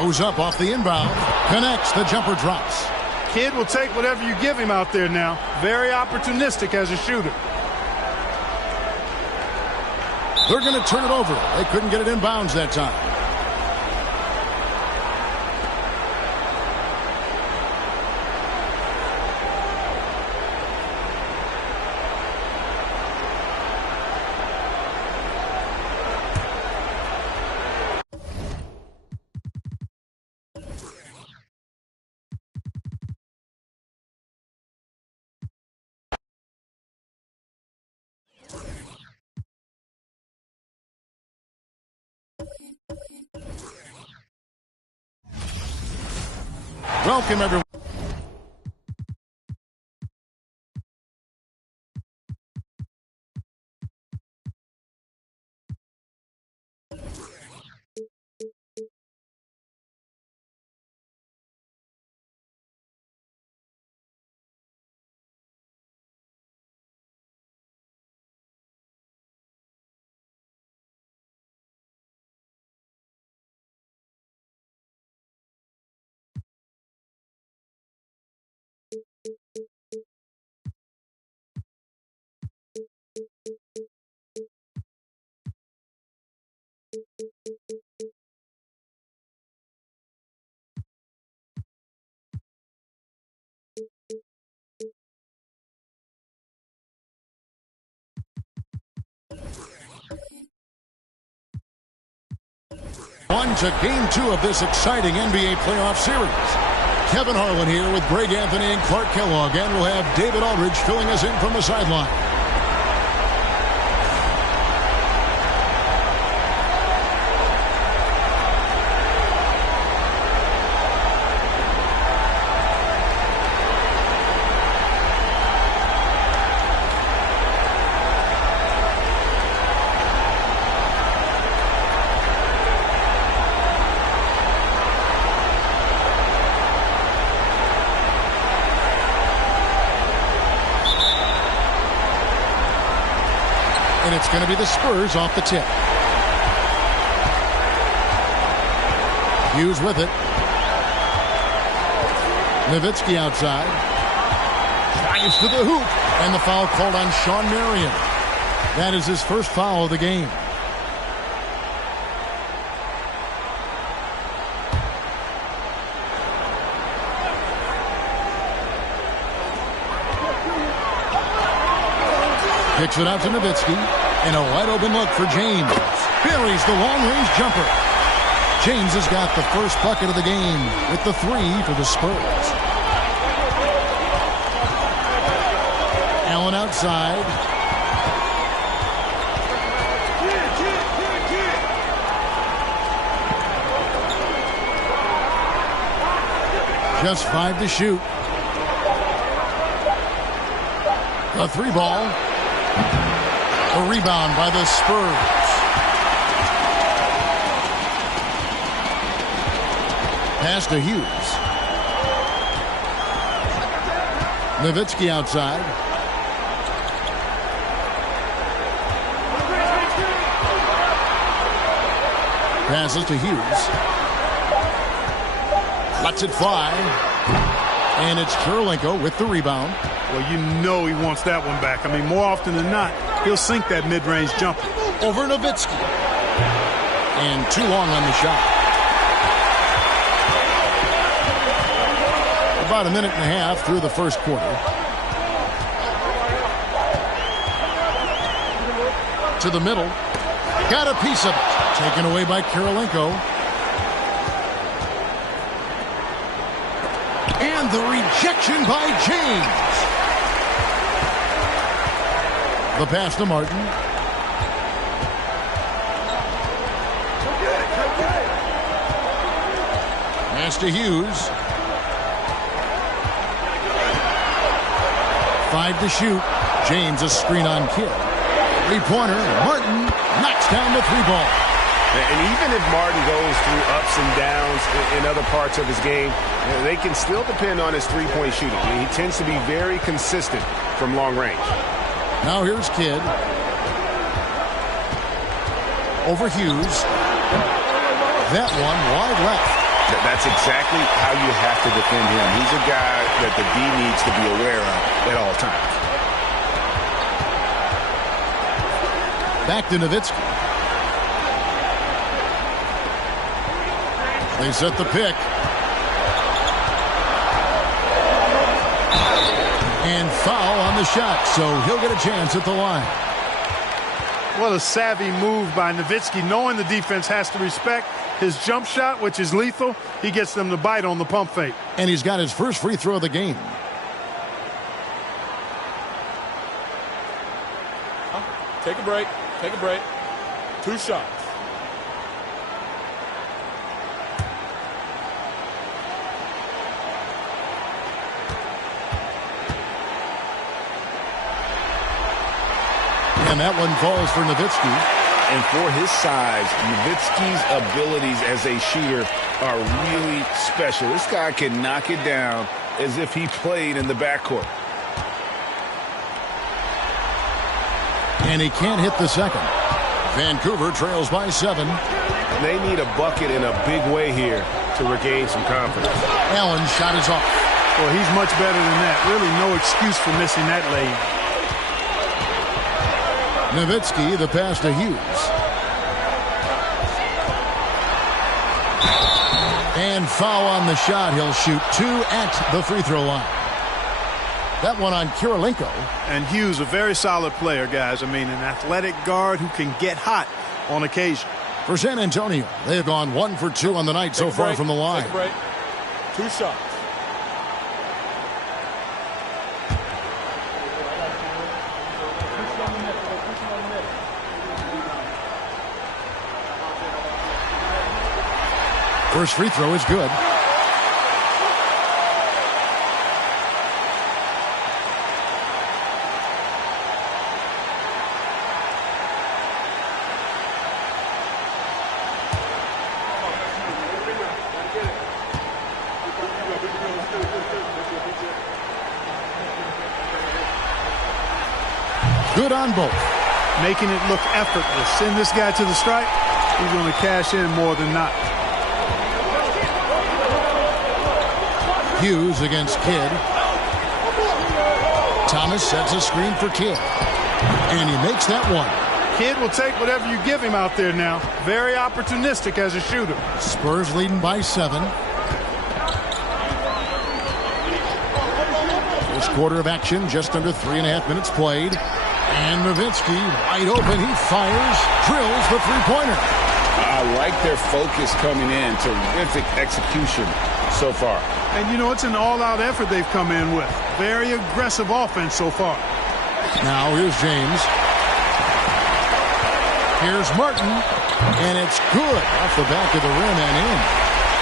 Goes up off the inbound. Connects. The jumper drops. Kid will take whatever you give him out there now. Very opportunistic as a shooter. They're going to turn it over. They couldn't get it inbounds that time. Welcome, everyone. On to Game 2 of this exciting NBA playoff series. Kevin Harlan here with Greg Anthony and Clark Kellogg, and we'll have David Aldridge filling us in from the sideline. And it's going to be the Spurs off the tip. Hughes with it. Nowitzki outside. Drives to the hoop. And the foul called on Shawn Marion. That is his first foul of the game. Kicks it out to Nowitzki. And a wide-open look for James. Buries the long-range jumper. James has got the first bucket of the game with the 3 for the Spurs. Allen outside. Just 5 to shoot. A 3 ball. A rebound by the Spurs. Pass to Hughes. Nowitzki outside. Passes to Hughes. Lets it fly. And it's Kirilenko with the rebound. Well, you know he wants that one back. I mean, more often than not, he'll sink that mid-range jumper. Over Nowitzki. And too long on the shot. About a minute and a half through the first quarter. To the middle. Got a piece of it. Taken away by Kirilenko. And the rejection by James. The pass to Martin. Pass to Hughes. 5 to shoot. James a screen on kick. 3-pointer. Martin knocks down the 3 ball. And even if Martin goes through ups and downs in other parts of his game, they can still depend on his three-point shooting. He tends to be very consistent from long range. Now here's Kidd. Over Hughes. That one wide left. That's exactly how you have to defend him. He's a guy that the D needs to be aware of at all times. Back to Nowitzki. They set the pick. And foul on the shot, so he'll get a chance at the line. What a savvy move by Nowitzki, knowing the defense has to respect his jump shot, which is lethal. He gets them to bite on the pump fake. And he's got his first free throw of the game. Take a break. Take a break. 2 shots. And that one falls for Nowitzki. And for his size, Nowitzki's abilities as a shooter are really special. This guy can knock it down as if he played in the backcourt. And he can't hit the second. Vancouver trails by 7. They need a bucket in a big way here to regain some confidence. Allen's shot is off. Well, he's much better than that. Really no excuse for missing that lane. Nowitzki, the pass to Hughes. And foul on the shot. He'll shoot 2 at the free throw line. That one on Kirilenko. And Hughes, a very solid player, guys. I mean, an athletic guard who can get hot on occasion. For San Antonio, they have gone 1 for 2 on the night so far from the line. Take a break. 2 shots. First free throw is good. Good on both. Making it look effortless. Send this guy to the stripe. He's going to cash in more than not. Hughes against Kidd. Thomas sets a screen for Kidd. And he makes that one. Kidd will take whatever you give him out there now. Very opportunistic as a shooter. Spurs leading by 7. First quarter of action, just under 3.5 minutes played. And Nowitzki, wide open, he fires, drills the three-pointer. I like their focus coming in. Terrific execution so far. And, you know, it's an all-out effort they've come in with. Very aggressive offense so far. Now here's James. Here's Martin. And it's good off the back of the rim and in.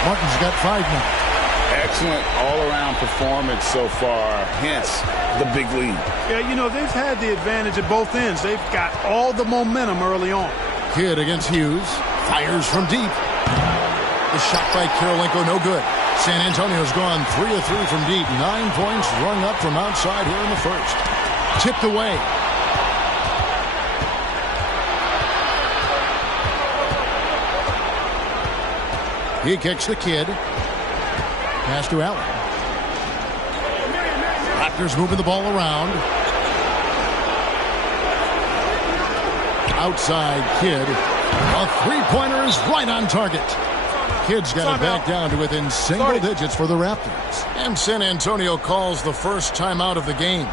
Martin's got 5 now. Excellent all-around performance so far, hence the big lead. Yeah, you know, they've had the advantage at both ends. They've got all the momentum early on. Kidd against Hughes. Fires from deep. The shot by Kirilenko, no good. San Antonio's gone 3 of 3 from deep. 9 points rung up from outside here in the first. Tipped away. He kicks the Kidd. Pass to Allen. Raptors moving the ball around. Outside Kidd. A three-pointer is right on target. Kidd's got it back down to within single digits for the Raptors. And San Antonio calls the first timeout of the game.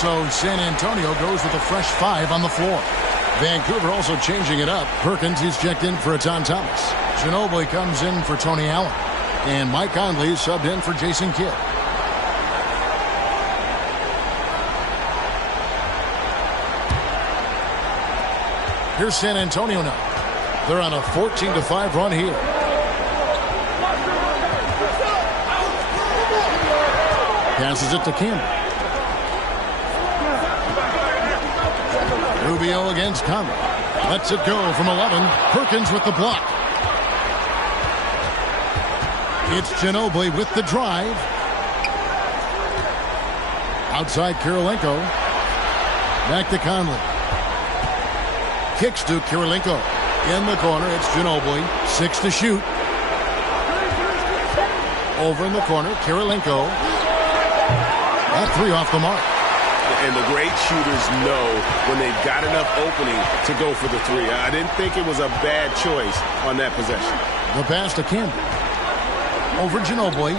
So San Antonio goes with a fresh 5 on the floor. Vancouver also changing it up. Perkins is checked in for Etan Thomas. Ginobili comes in for Tony Allen. And Mike Conley subbed in for Jason Kidd. Here's San Antonio now. They're on a 14-5 run here. Passes it to Campbell. Rubio against Conley. Lets it go from 11. Perkins with the block. It's Ginobili with the drive. Outside Kirilenko. Back to Conley. Kicks to Kirilenko. In the corner, it's Ginobili. 6 to shoot. Over in the corner, Kirilenko. That 3 off the mark. And the great shooters know when they've got enough opening to go for the 3. I didn't think it was a bad choice on that possession. The pass to Campbell. Over Ginobili.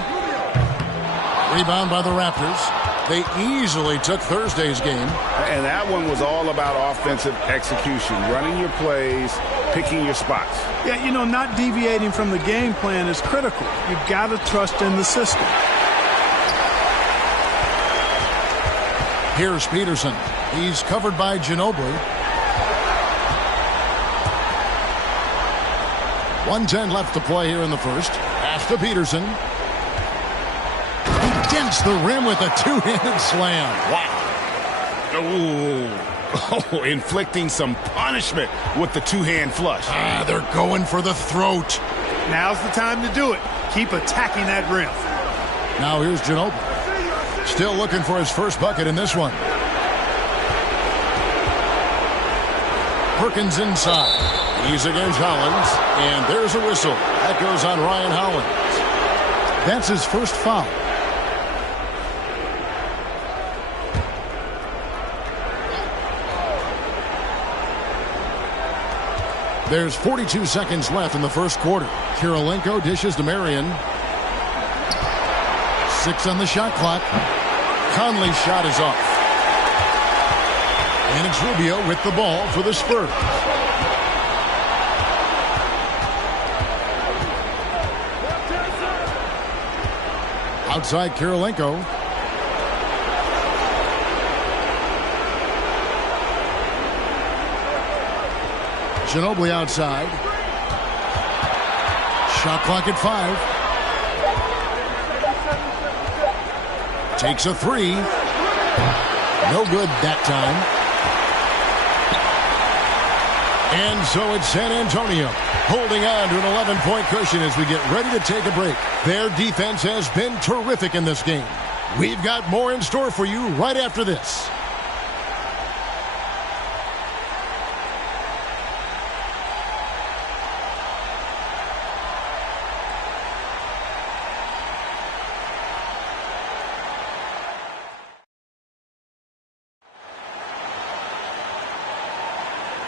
Rebound by the Raptors. They easily took Thursday's game. And that one was all about offensive execution, running your plays, picking your spots. Yeah, you know, not deviating from the game plan is critical. You've got to trust in the system. Here's Peterson. He's covered by Ginobili. 1:10 left to play here in the first. Pass to Peterson. He dents the rim with a 2-handed slam. Wow. Oh, inflicting some punishment with the 2-hand flush. They're going for the throat. Now's the time to do it. Keep attacking that rim. Now here's Ginobili. Still looking for his first bucket in this one. Perkins inside. He's against Hollins. And there's a whistle. That goes on Ryan Hollins. That's his first foul. There's 42 seconds left in the first quarter. Kirilenko dishes to Marion. 6 on the shot clock. Conley's shot is off. And it's Rubio with the ball for the Spurs. Outside Kirilenko. Ginobili outside. Shot clock at 5. Takes a 3. No good that time. And so it's San Antonio holding on to an 11-point cushion as we get ready to take a break. Their defense has been terrific in this game. We've got more in store for you right after this.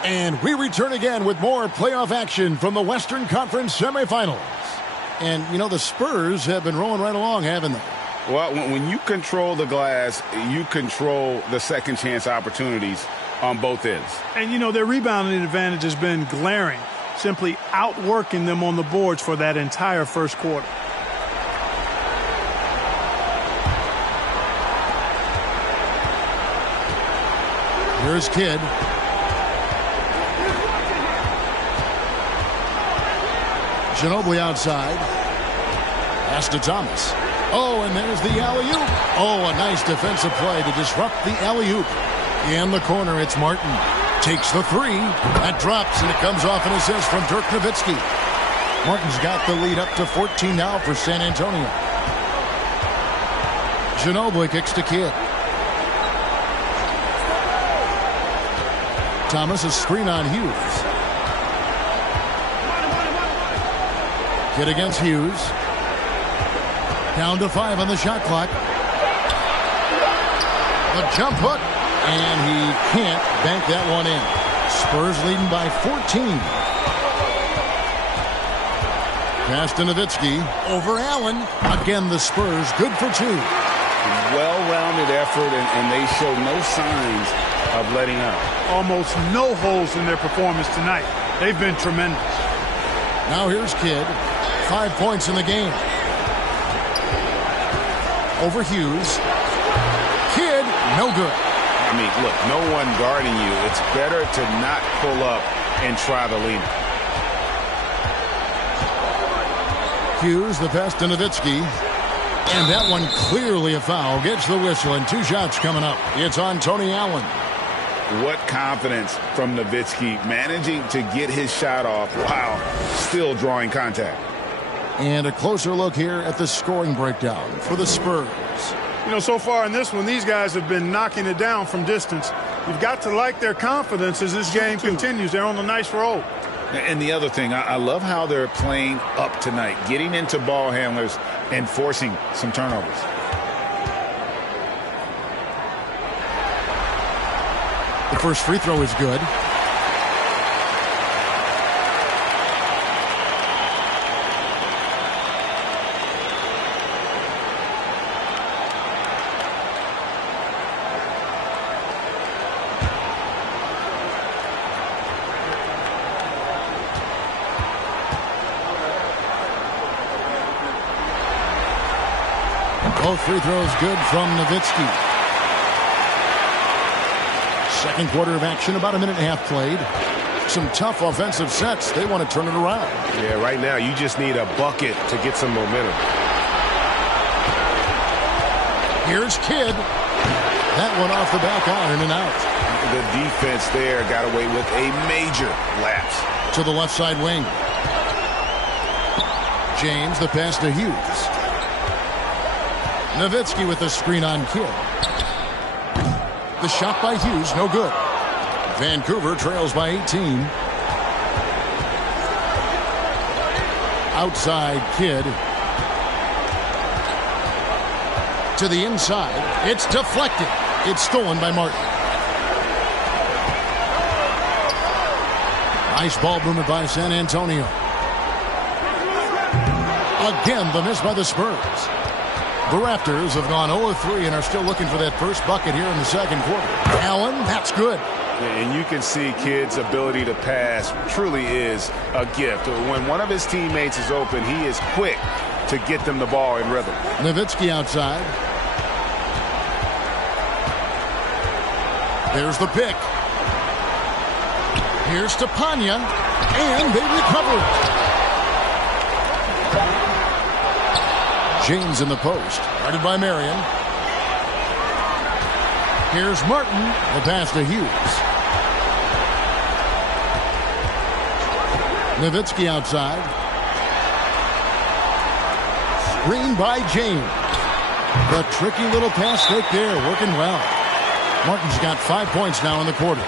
And we return again with more playoff action from the Western Conference semifinals. And, you know, the Spurs have been rolling right along, haven't they? Well, when you control the glass, you control the second chance opportunities on both ends. And, you know, their rebounding advantage has been glaring, simply outworking them on the boards for that entire first quarter. Here's Kidd. Ginobili outside. Pass to Thomas. Oh, and there's the alley-oop. Oh, a nice defensive play to disrupt the alley-oop. In the corner, it's Martin. Takes the 3. That drops, and it comes off an assist from Dirk Nowitzki. Martin's got the lead up to 14 now for San Antonio. Ginobili kicks to Kidd. Thomas, a screen on Hughes. Kidd against Hughes. Down to 5 on the shot clock. The jump hook. And he can't bank that one in. Spurs leading by 14. Pass to Nowitzki. Over Allen. Again, the Spurs good for 2. well-rounded effort, and they show no signs of letting up. Almost no holes in their performance tonight. They've been tremendous. Now here's Kidd. 5 points in the game. Over Hughes. Kidd, no good. I mean, look, no one guarding you. It's better to not pull up and try to lean it. Hughes, the pass to Nowitzki. And that one clearly a foul. Gets the whistle, and 2 shots coming up. It's on Tony Allen. What confidence from Nowitzki, managing to get his shot off while still drawing contact. And a closer look here at the scoring breakdown for the Spurs. You know, so far in this one, these guys have been knocking it down from distance. You've got to like their confidence as this game continues. They're on a nice roll. And the other thing, I love how they're playing up tonight, getting into ball handlers and forcing some turnovers. The first free throw is good. Both free throws good from Nowitzki. Second quarter of action, about a minute and a half played. Some tough offensive sets. They want to turn it around. Yeah, right now you just need a bucket to get some momentum. Here's Kidd. That one off the back iron and out. The defense there got away with a major lapse. To the left side wing. James, the pass to Hughes. Nowitzki with the screen on Kidd. The shot by Hughes, no good. Vancouver trails by 18. Outside Kidd. To the inside. It's deflected. It's stolen by Martin. Nice ball movement by San Antonio. Again, the miss by the Spurs. The Raptors have gone 0-3 and are still looking for that first bucket here in the second quarter. Allen, that's good. And you can see Kidd's ability to pass truly is a gift. When one of his teammates is open, he is quick to get them the ball in rhythm. Nowitzki outside. There's the pick. Here's to Panya, and they recover it. James in the post, guarded by Marion. Here's Martin, the pass to Hughes. Nowitzki outside. Screen by James. The tricky little pass fake there, working well. Martin's got 5 points now in the quarter.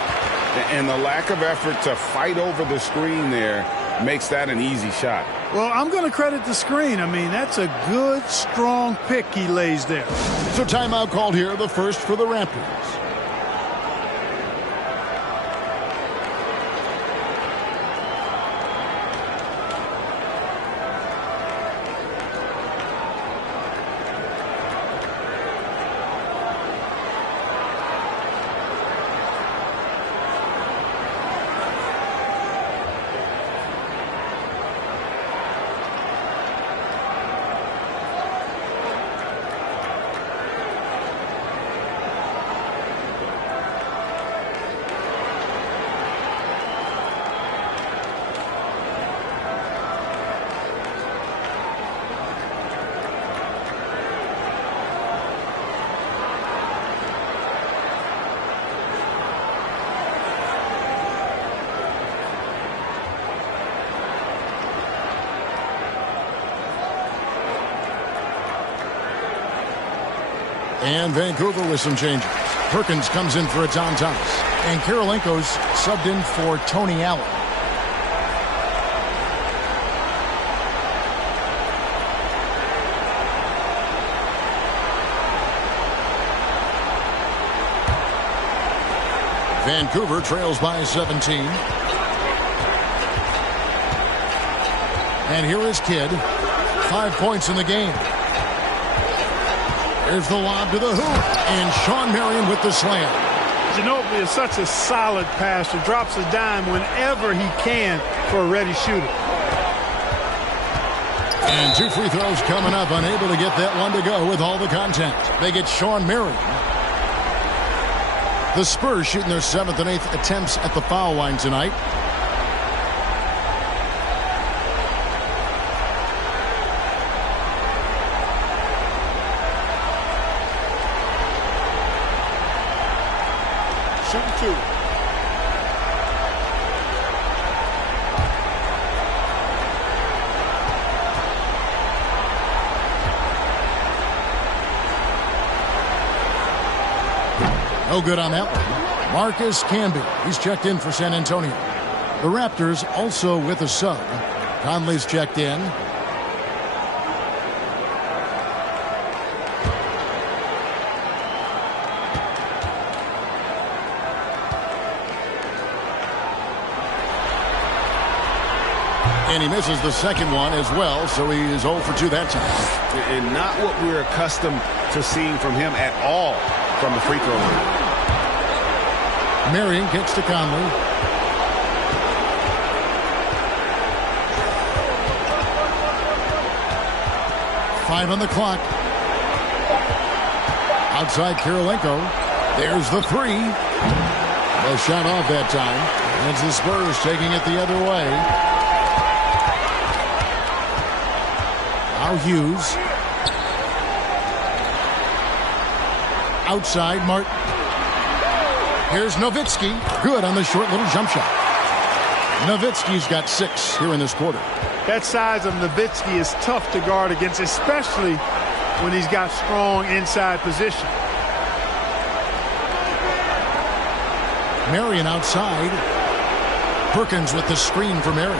And the lack of effort to fight over the screen there makes that an easy shot. Well, I'm going to credit the screen. I mean, that's a good, strong pick he lays there. So timeout called here, the first for the Raptors. And Vancouver with some changes. Perkins comes in for John Thomas. And Kirilenko's subbed in for Tony Allen. Vancouver trails by 17. And here is Kidd. 5 points in the game. Here's the lob to the hoop, and Shawn Marion with the slam. Ginobili is such a solid passer, drops a dime whenever he can for a ready shooter. And 2 free throws coming up, unable to get that one to go with all the contact. They get Shawn Marion. The Spurs shooting their 7th and 8th attempts at the foul line tonight. Shooting 2. No good on that one. Marcus Camby. He's checked in for San Antonio. The Raptors also with a sub. Conley's checked in. And he misses the second one as well, so he is 0 for 2 that time. And not what we're accustomed to seeing from him at all from the free throw line. Marion kicks to Conley. Five on the clock. Outside Kirilenko. There's the three. No shot off that time. It's the Spurs taking it the other way. Now Hughes. Outside Martin. Here's Nowitzki. Good on the short little jump shot. Nowitzki's got 6 here in this quarter. That size of Nowitzki is tough to guard against, especially when he's got strong inside position. Marion outside. Perkins with the screen for Marion.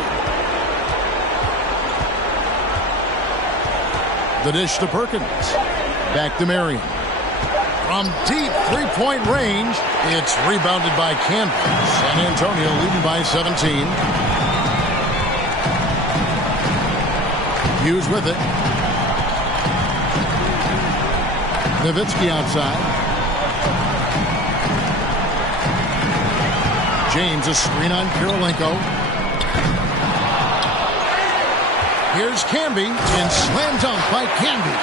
The dish to Perkins. Back to Marion. From deep three-point range, it's rebounded by Campbell. San Antonio leading by 17. Hughes with it. Nowitzki outside. James a screen on Kirilenko. Here's Camby and slam dunk by Camby.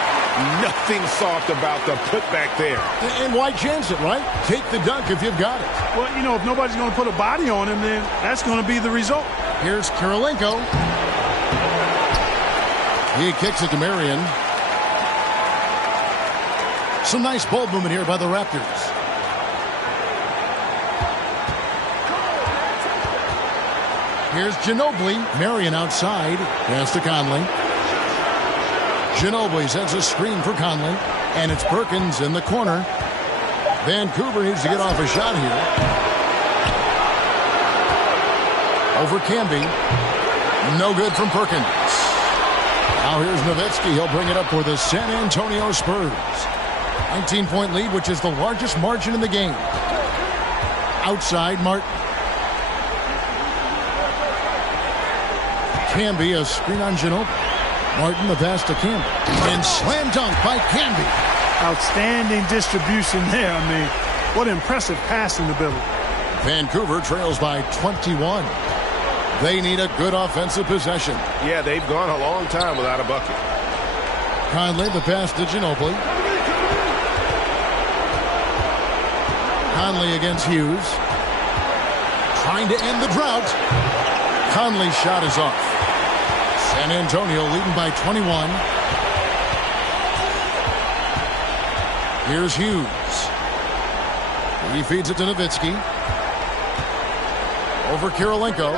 Nothing soft about the putback there. And why chance it, right? Take the dunk if you've got it. Well, you know, if nobody's going to put a body on him, then that's going to be the result. Here's Kirilenko. He kicks it to Marion. Some nice ball movement here by the Raptors. Here's Ginobili. Marion outside. Pass to Conley. Ginobili sends a screen for Conley. And it's Perkins in the corner. Vancouver needs to get off a shot here. Over Camby. No good from Perkins. Now here's Nowitzki. He'll bring it up for the San Antonio Spurs. 19-point lead, which is the largest margin in the game. Outside, Martin. Camby, a screen on Ginobili. Martin, the pass to Camby. And slam dunk by Camby. Outstanding distribution there. I mean, what impressive passing ability. Vancouver trails by 21. They need a good offensive possession. Yeah, they've gone a long time without a bucket. Conley, the pass to Ginobili. Conley against Hughes. Trying to end the drought. Conley's shot is off. San Antonio leading by 21. Here's Hughes. He feeds it to Nowitzki. Over Kirilenko.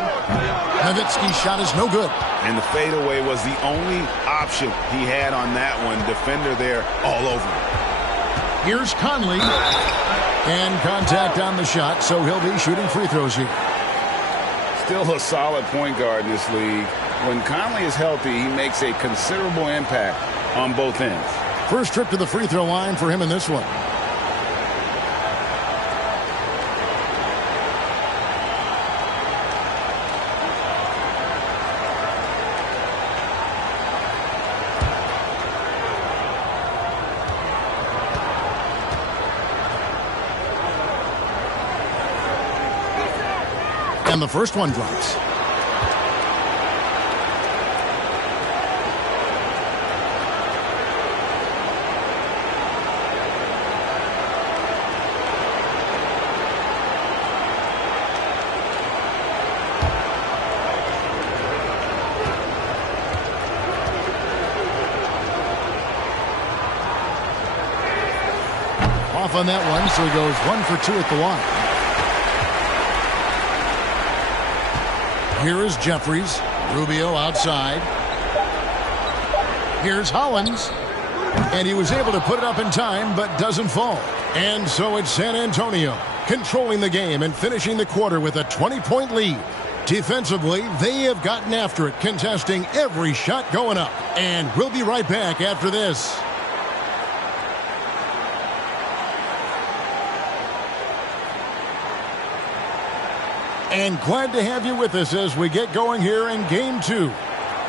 Nowitzki's shot is no good. And the fadeaway was the only option he had on that one. Defender there all over him. Here's Conley. And contact on the shot, so he'll be shooting free throws here. Still a solid point guard in this league. When Conley is healthy, he makes a considerable impact on both ends. First trip to the free throw line for him in this one. And the first one drops. Off on that one, so he goes 1 for 2 at the line. Here is Jeffries. Rubio outside. Here's Hollins. And he was able to put it up in time, but doesn't fall. And so it's San Antonio controlling the game and finishing the quarter with a 20-point lead. Defensively, they have gotten after it, contesting every shot going up. And we'll be right back after this. And glad to have you with us as we get going here in Game 2.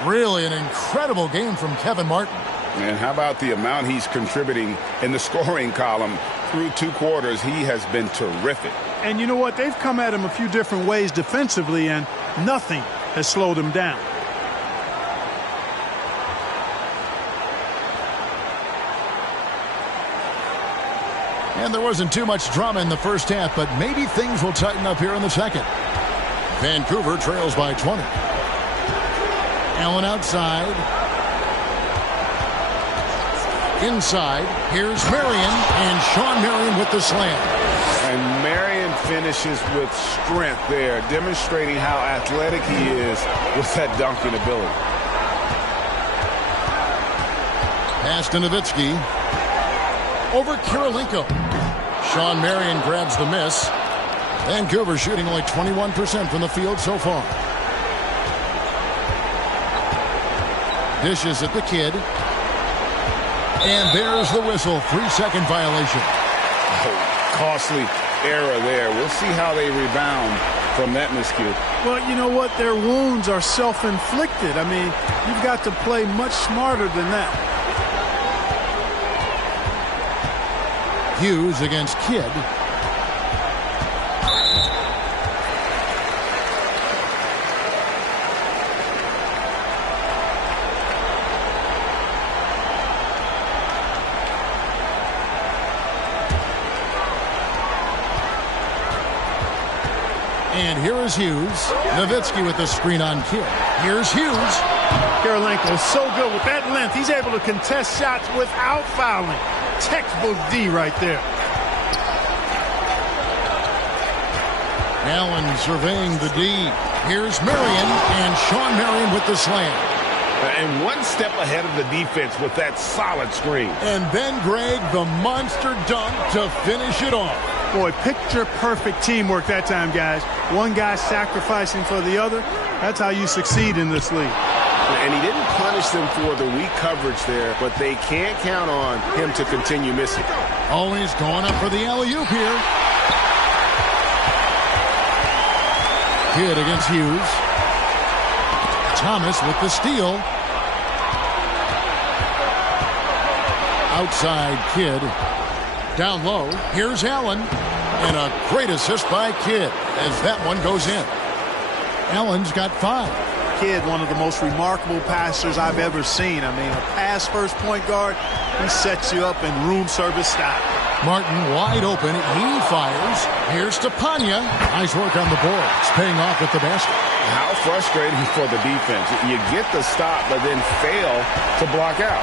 Really an incredible game from Kevin Martin. And how about the amount he's contributing in the scoring column through 2 quarters? He has been terrific. And you know what? They've come at him a few different ways defensively, and nothing has slowed him down. And there wasn't too much drama in the first half, but maybe things will tighten up here in the second. Vancouver trails by 20. Allen outside. Inside. Here's Marion, and Sean Marion with the slam. And Marion finishes with strength there, demonstrating how athletic he is with that dunking ability. Pass to Nowitzki. Over Kirilenko. Sean Marion grabs the miss. Vancouver shooting only 21% from the field so far. Dishes at the kid. And there's the whistle. 3-second violation. Oh, costly error there. We'll see how they rebound from that miscue. Well, you know what? Their wounds are self-inflicted. I mean, you've got to play much smarter than that. Hughes against Kidd. And here is Hughes. Nowitzki with the screen on Kidd. Here's Hughes. Kirilenko is so good with that length. He's able to contest shots without fouling. Textbook D right there. Allen surveying the D. Here's Marion, and Sean Marion with the slam. And one step ahead of the defense with that solid screen. And then Greg, the monster dunk to finish it off. Boy, picture-perfect teamwork that time, guys. One guy sacrificing for the other. That's how you succeed in this league. And he didn't punish them for the weak coverage there, but they can't count on him to continue missing. Always going up for the alley-oop here. Kidd against Hughes. Thomas with the steal. Outside Kidd. Down low. Here's Allen. And a great assist by Kidd as that one goes in. Allen's got 5. Kidd, one of the most remarkable passers I've ever seen. I mean, a pass-first point guard, he sets you up in room service style. Martin wide open. He fires. Here's to Panya. Nice work on the boards. Paying off at the basket. How frustrating for the defense. You get the stop, but then fail to block out.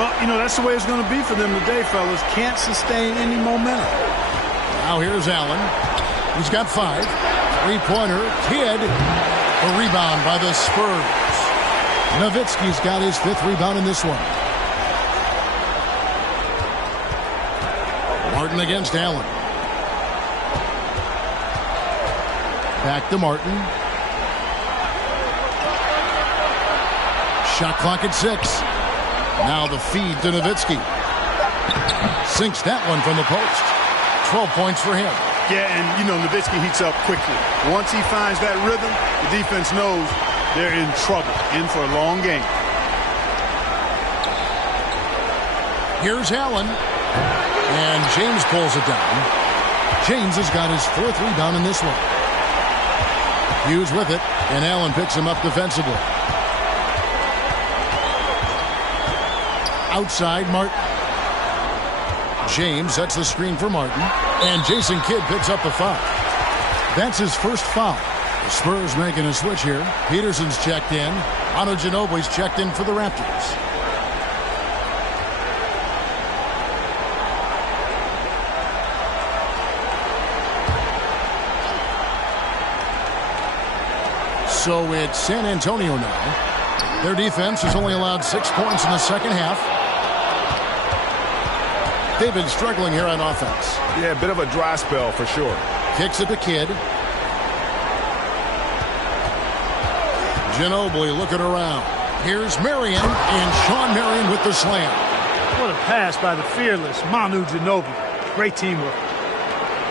Well, you know, that's the way it's going to be for them today, fellas. Can't sustain any momentum. Now here's Allen. He's got 5. Three-pointer. Kidd. A rebound by the Spurs. Nowitzki's got his 5th rebound in this one. Martin against Allen. Back to Martin. Shot clock at 6. Now the feed to Nowitzki. Sinks that one from the post. 12 points for him. Yeah, and, you know, Nowitzki heats up quickly. Once he finds that rhythm, the defense knows they're in trouble, in for a long game. Here's Allen. And James pulls it down. James has got his 4th rebound in this one. Hughes with it, and Allen picks him up defensively. Outside, Martin. James sets the screen for Martin, and Jason Kidd picks up the foul. That's his first foul. The Spurs making a switch here. Peterson's checked in. Manu Ginobili's checked in for the Raptors. So it's San Antonio now. Their defense has only allowed 6 points in the second half. They've been struggling here on offense. Yeah, a bit of a dry spell for sure. Kicks it to Kidd. Ginobili looking around. Here's Marion, and Sean Marion with the slam. What a pass by the fearless Manu Ginobili. Great teamwork.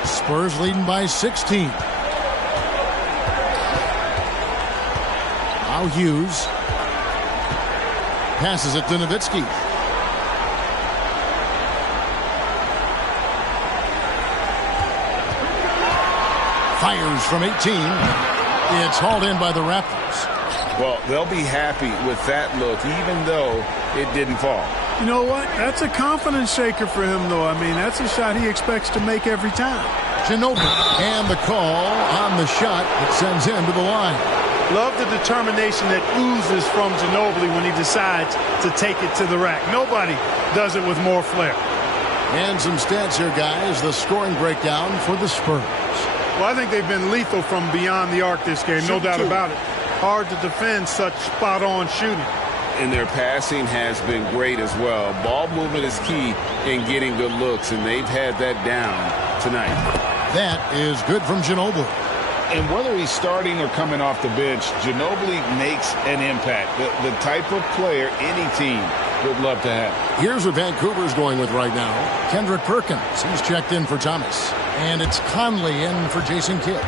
Spurs leading by 16. Now Hughes passes it to Nowitzki. Fires from 18. It's hauled in by the Raptors. Well, they'll be happy with that look, even though it didn't fall. You know what? That's a confidence shaker for him, though. I mean, that's a shot he expects to make every time. Ginobili, and the call on the shot that sends him to the line. Love the determination that oozes from Ginobili when he decides to take it to the rack. Nobody does it with more flair. And some stats here, guys. The scoring breakdown for the Spurs. Well, I think they've been lethal from beyond the arc this game, no doubt about it. Hard to defend such spot-on shooting. And their passing has been great as well. Ball movement is key in getting good looks, and they've had that down tonight. That is good from Ginobili. And whether he's starting or coming off the bench, Ginobili makes an impact. The type of player any team would love to have. Here's what Vancouver's going with right now. Kendrick Perkins. He's checked in for Thomas. And it's Conley in for Jason Kidd.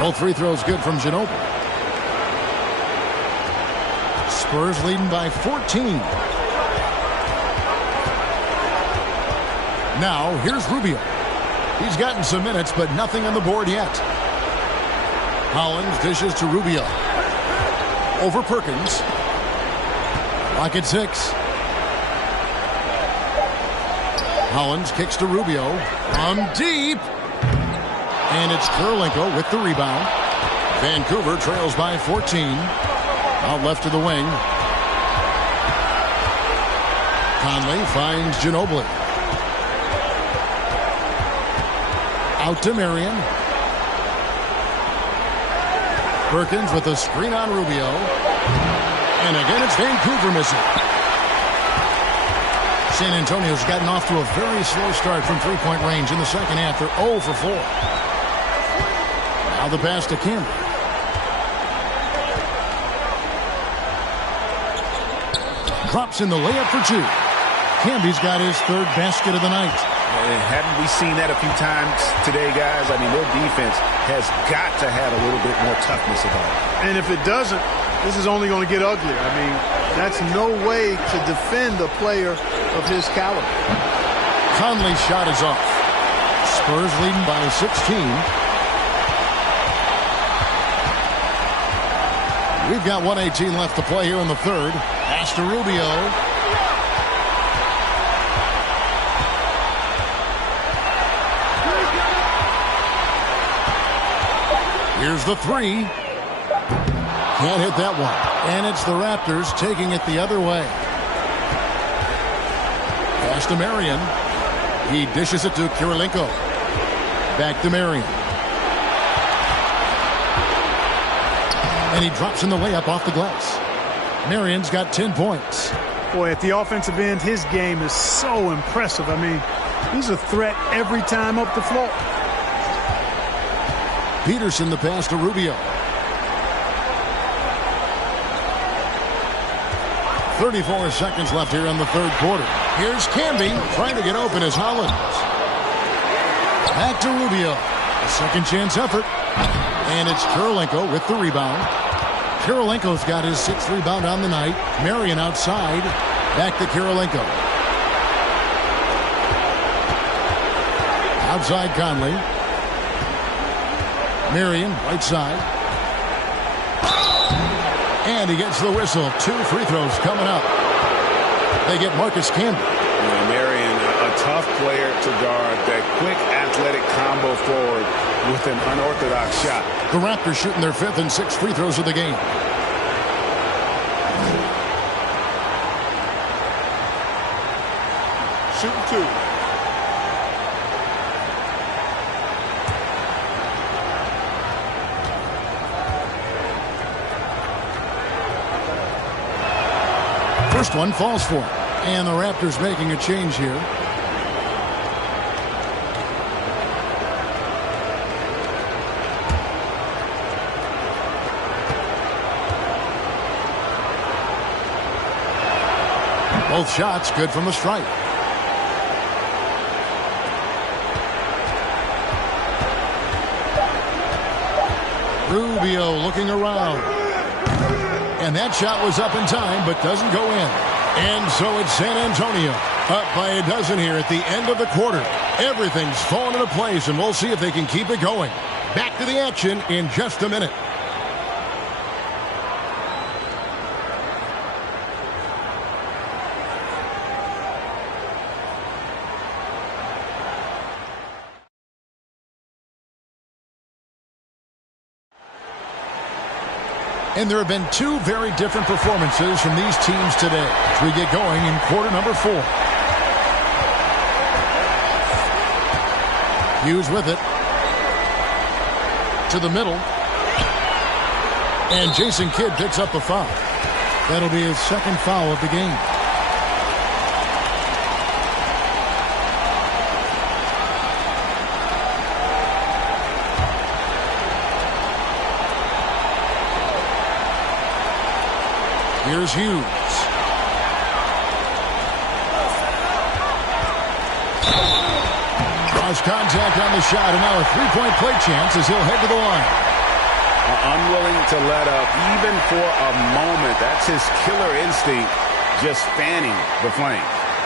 Both free throws good from Ginobili. Spurs leading by 14. Now, here's Rubio. He's gotten some minutes, but nothing on the board yet. Hollins dishes to Rubio. Over Perkins. Lock at 6. Hollins kicks to Rubio. From deep. And it's Kurylenko with the rebound. Vancouver trails by 14. Out left to the wing. Conley finds Ginobili. Out to Marion. Perkins with a screen on Rubio. And again, it's Vancouver missing. San Antonio's gotten off to a very slow start from three-point range in the second half. They're 0 for 4. Now the pass to Campbell. Drops in the layup for 2. Camby's got his third basket of the night. And haven't we seen that a few times today, guys? I mean, their defense has got to have a little bit more toughness about it. And if it doesn't, this is only going to get uglier. I mean, that's no way to defend a player of his caliber. Conley's shot is off. Spurs leading by 16. We've got 1:18 left to play here in the third. Pass to Rubio. Here's the 3. Can't hit that one. And it's the Raptors taking it the other way. Pass to Marion. He dishes it to Kurylenko. Back to Marion. And he drops in the layup off the glass. Marion's got 10 points. Boy, at the offensive end, his game is so impressive. I mean, he's a threat every time up the floor. Peterson the pass to Rubio. 34 seconds left here in the third quarter. Here's Camby trying to get open as Hollins. Back to Rubio. A second chance effort. And it's Kurylenko with the rebound. Kurylenko's got his 6th rebound on the night. Marion outside. Back to Kurylenko. Outside Conley. Marion, right side. And he gets the whistle. 2 free throws coming up. They get Marcus Camby. Yeah, Marion, a tough player to guard. That quick athletic combo forward with an unorthodox shot. The Raptors shooting their 5th and 6th free throws of the game. Shooting 2. First one falls for him. And the Raptors making a change here. Both shots good from the stripe. Rubio looking around. And that shot was up in time, but doesn't go in. And so it's San Antonio up by a dozen here at the end of the quarter. Everything's fallen into place, and we'll see if they can keep it going. Back to the action in just a minute. And there have been 2 very different performances from these teams today as we get going in quarter number 4. Hughes with it. To the middle. And Jason Kidd picks up the foul. That'll be his 2nd foul of the game. Here's Hughes. Cross contact on the shot, and now a 3-point play chance as he'll head to the line. Unwilling to let up, even for a moment. That's his killer instinct, just fanning the flame.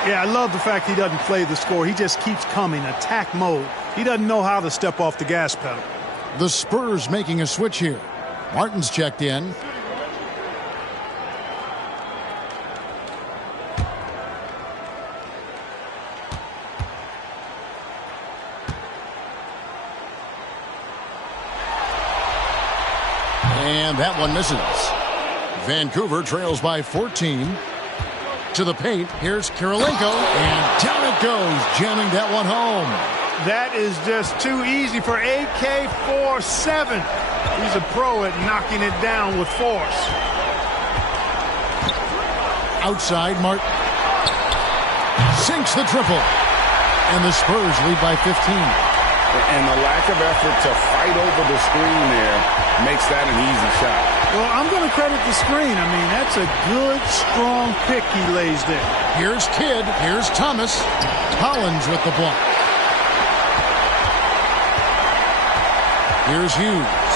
Yeah, I love the fact he doesn't play the score. He just keeps coming, attack mode. He doesn't know how to step off the gas pedal. The Spurs making a switch here. Martin's checked in. And that one misses. Vancouver trails by 14. To the paint, here's Kirilenko, and down it goes, jamming that one home. That is just too easy for AK-47. He's a pro at knocking it down with force. Outside, Martin sinks the triple. And the Spurs lead by 15. And the lack of effort to fight over the screen there makes that an easy shot. Well, I'm going to credit the screen. I mean, that's a good, strong pick he lays there. Here's Kidd. Here's Thomas. Collins with the block. Here's Hughes.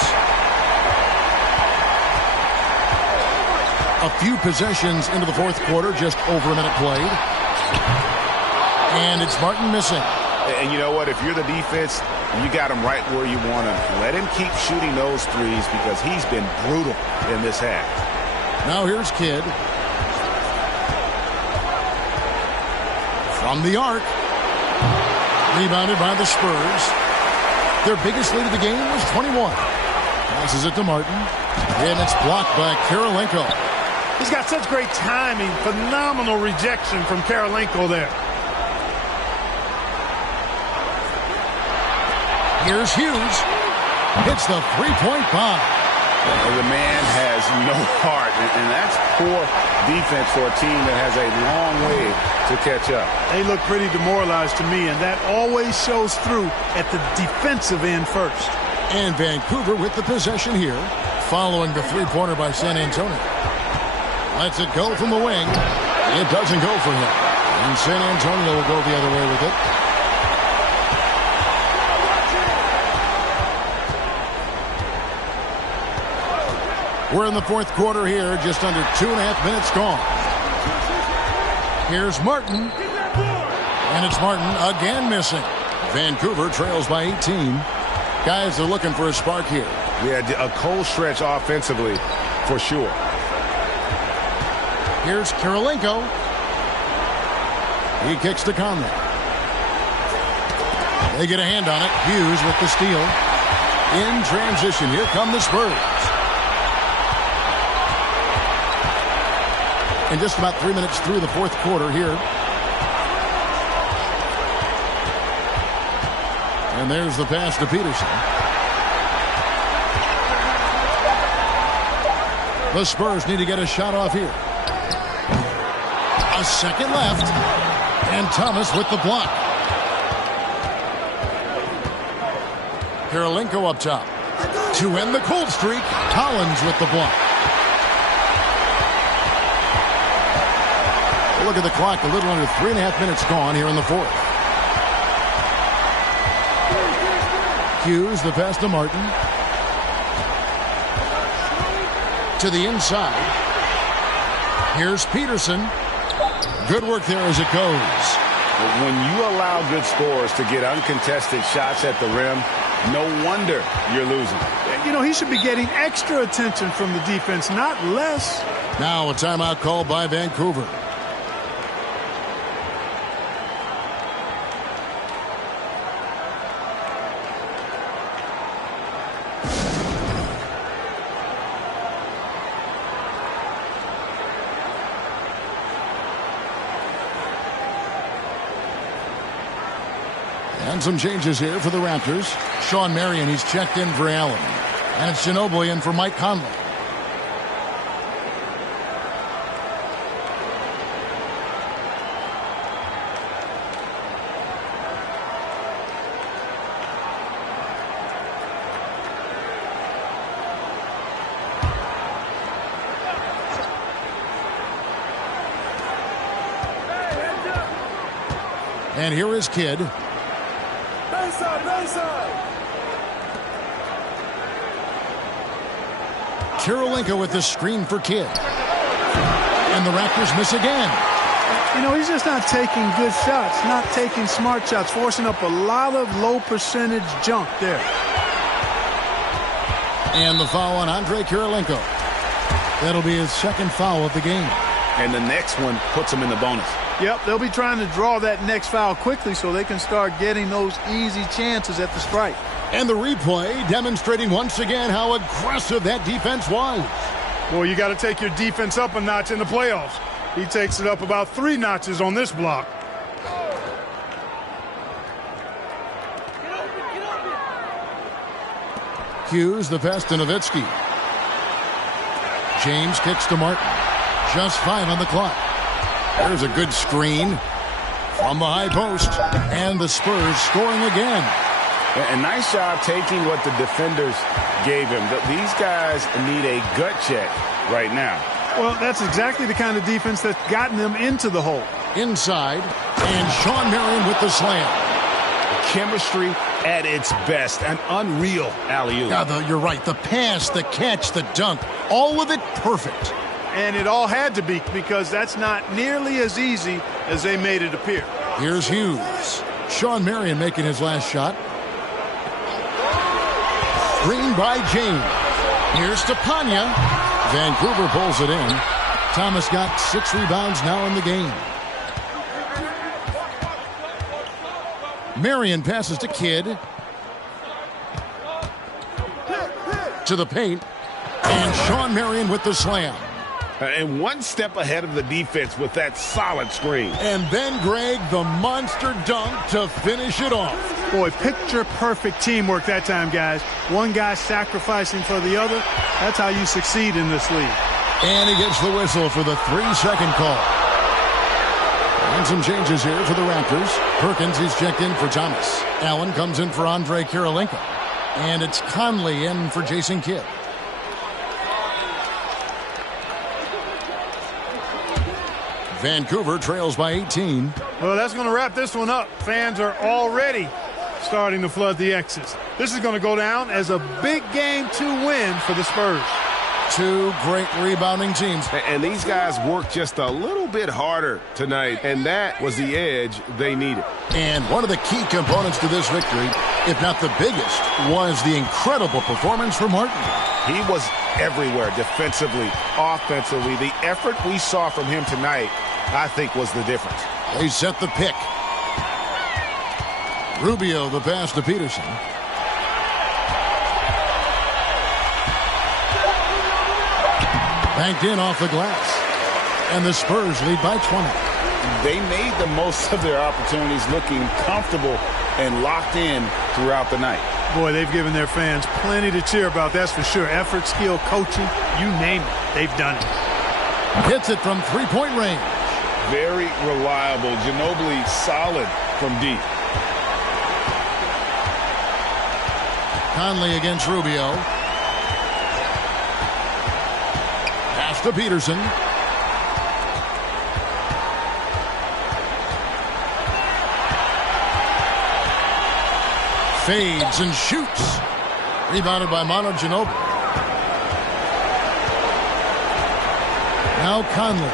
A few possessions into the 4th quarter, just over a minute played. And it's Martin missing. And you know what? If you're the defense, you got him right where you want him. Let him keep shooting those threes because he's been brutal in this half. Now here's Kidd. From the arc. Rebounded by the Spurs. Their biggest lead of the game was 21. Passes it to Martin. And it's blocked by Kirilenko. He's got such great timing. Phenomenal rejection from Kirilenko there. Here's Hughes. Hits the 3-point bomb. The man has no heart, and that's poor defense for a team that has a long way to catch up. They look pretty demoralized to me, and that always shows through at the defensive end first. And Vancouver with the possession here, following the 3-pointer by San Antonio. Lets it go from the wing. It doesn't go for him. And San Antonio will go the other way with it. We're in the 4th quarter here, just under 2.5 minutes gone. Here's Martin. And it's Martin again missing. Vancouver trails by 18. Guys are looking for a spark here. Yeah, a cold stretch offensively for sure. Here's Kirilenko. He kicks to Conley. They get a hand on it. Hughes with the steal. In transition, here come the Spurs. And just about 3 minutes through the fourth quarter here. And there's the pass to Peterson. The Spurs need to get a shot off here. A second left. And Thomas with the block. Kirilenko up top. To end the cold streak, Collins with the block. Look at the clock, a little under 3.5 minutes gone here in the fourth. Hughes, the pass to Martin. To the inside. Here's Peterson. Good work there as it goes. When you allow good scorers to get uncontested shots at the rim, no wonder you're losing. You know, he should be getting extra attention from the defense, not less. Now a timeout called by Vancouver. And some changes here for the Raptors. Shawn Marion, he's checked in for Allen. And it's Ginobili in for Mike Conley. And here is Kidd. Kirilenko with the screen for Kidd. And the Raptors miss again. You know, he's just not taking good shots, not taking smart shots, forcing up a lot of low percentage junk there. And the foul on Andre Kirilenko. That'll be his second foul of the game. And the next one puts him in the bonus. Yep, they'll be trying to draw that next foul quickly so they can start getting those easy chances at the stripe. And the replay demonstrating once again how aggressive that defense was. Well, you got to take your defense up a notch in the playoffs. He takes it up about 3 notches on this block. Hughes, the pass to Nowitzki. James kicks to Martin. Just 5 on the clock. There's a good screen from the high post. And the Spurs scoring again. A nice job taking what the defenders gave him. These guys need a gut check right now. Well, that's exactly the kind of defense that's gotten them into the hole. Inside, and Shawn Marion with the slam. Chemistry at its best. An unreal alley-oop. Yeah, you're right. The pass, the catch, the dunk, all of it perfect. And it all had to be, because that's not nearly as easy as they made it appear. Here's Hughes. Shawn Marion making his last shot. Screen by James. Here's Stepanya. Vancouver pulls it in. Thomas got 6 rebounds now in the game. Marion passes to Kidd. To the paint. And Shawn Marion with the slam. And one step ahead of the defense with that solid screen. And then, Greg, the monster dunk to finish it off. Boy, picture-perfect teamwork that time, guys. One guy sacrificing for the other. That's how you succeed in this league. And he gets the whistle for the 3-second call. And some changes here for the Raptors. Perkins, he's checked in for Thomas. Allen comes in for Andre Kirilenko. And it's Conley in for Jason Kidd. Vancouver trails by 18. Well, that's going to wrap this one up. Fans are already starting to flood the X's. This is going to go down as a big game to win for the Spurs. Two great rebounding teams. And these guys worked just a little bit harder tonight, and that was the edge they needed. And one of the key components to this victory, if not the biggest, was the incredible performance from Martin. He was everywhere, defensively, offensively. The effort we saw from him tonight, I think, was the difference. They set the pick. Rubio, the pass to Peterson. Banked in off the glass. And the Spurs lead by 20. They made the most of their opportunities, looking comfortable and locked in throughout the night. Boy, they've given their fans plenty to cheer about, that's for sure. Effort, skill, coaching, you name it, they've done it. Hits it from three-point range. Very reliable. Ginobili solid from deep. Conley against Rubio. Pass to Peterson. Fades and shoots. Rebounded by Manu Ginobili. Now Conley.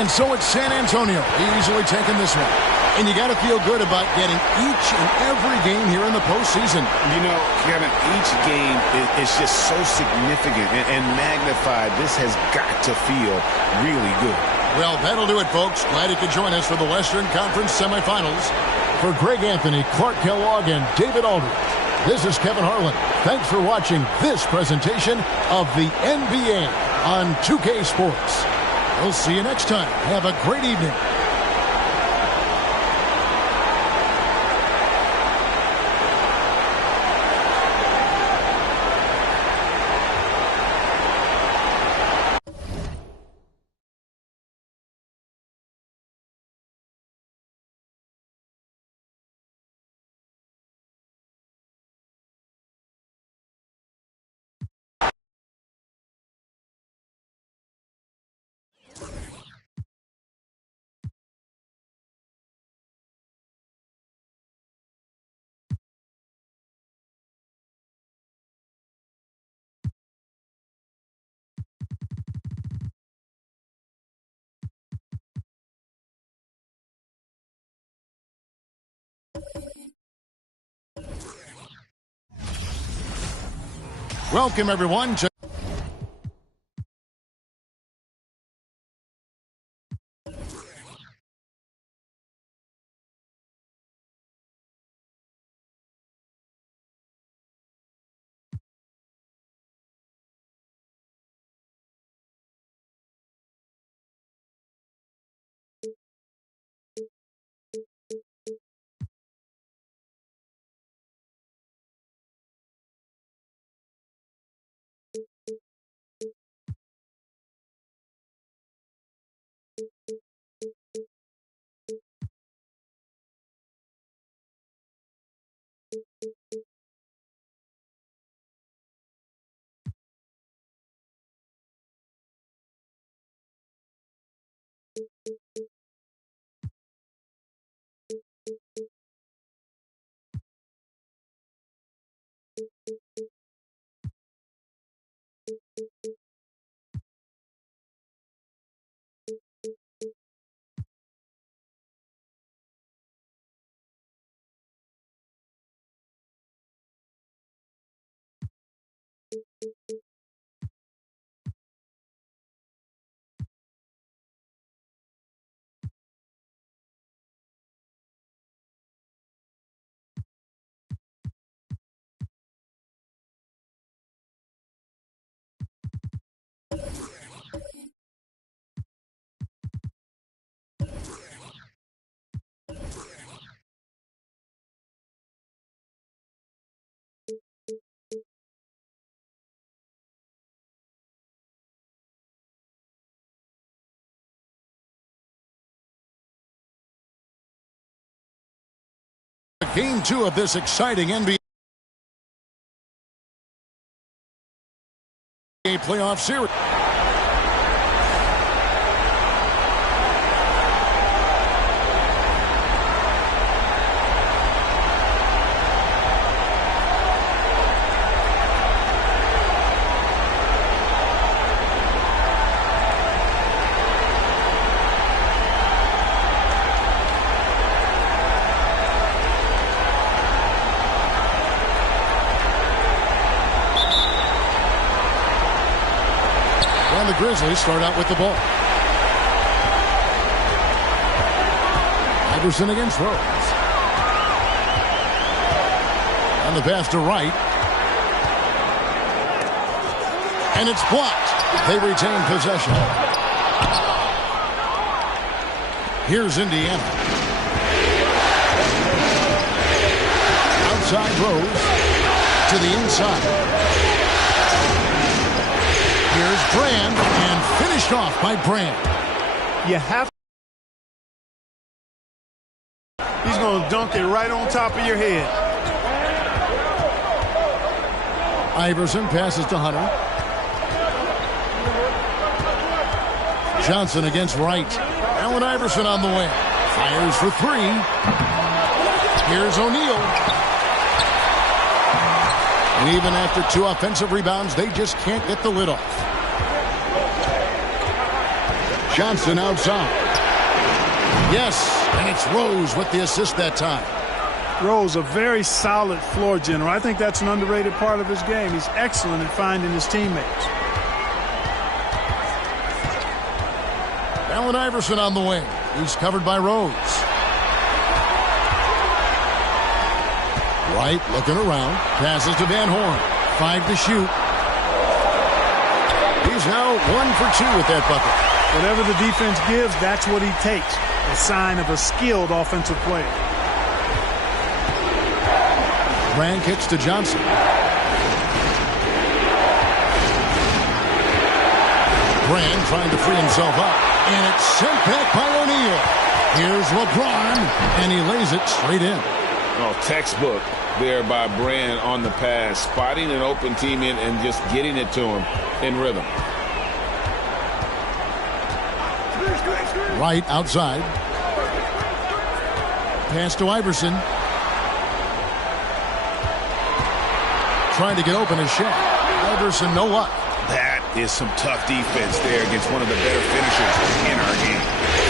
And so it's San Antonio easily taking this one. And you got to feel good about getting each and every game here in the postseason. You know, Kevin, each game is just so significant and magnified. This has got to feel really good. Well, that'll do it, folks. Glad you could join us for the Western Conference semifinals. For Greg Anthony, Clark Kellogg, and David Aldridge, this is Kevin Harlan. Thanks for watching this presentation of the NBA on 2K Sports. We'll see you next time. Have a great evening. Welcome, everyone. Game 2 of this exciting NBA playoff series. Well, Grizzlies start out with the ball. Iverson against Rose. On the pass to Wright. And it's blocked. They retain possession. Here's Indiana. Outside Rose to the inside. Here's Brand, and finished off by Brand. You have to. He's going to dunk it right on top of your head. Iverson passes to Hunter. Johnson against Wright. Allen Iverson on the wing. Fires for three. Here's O'Neal. And even after 2 offensive rebounds, they just can't get the lid off. Johnson outside. Yes, and it's Rose with the assist that time. Rose, a very solid floor general. I think that's an underrated part of his game. He's excellent at finding his teammates. Allen Iverson on the wing. He's covered by Rose. Wright looking around. Passes to Van Horn. 5 to shoot. He's now 1 for 2 with that bucket. Whatever the defense gives, that's what he takes. A sign of a skilled offensive player. Brand kicks to Johnson. Brand trying to free himself up. And it's sent back by O'Neal. Here's LeBron, and he lays it straight in. Oh, textbook there by Brand on the pass. Spotting an open teammate and just getting it to him in rhythm. Wright outside. Pass to Iverson. Trying to get open his shot. Iverson, no luck. That is some tough defense there against one of the better finishers in our game.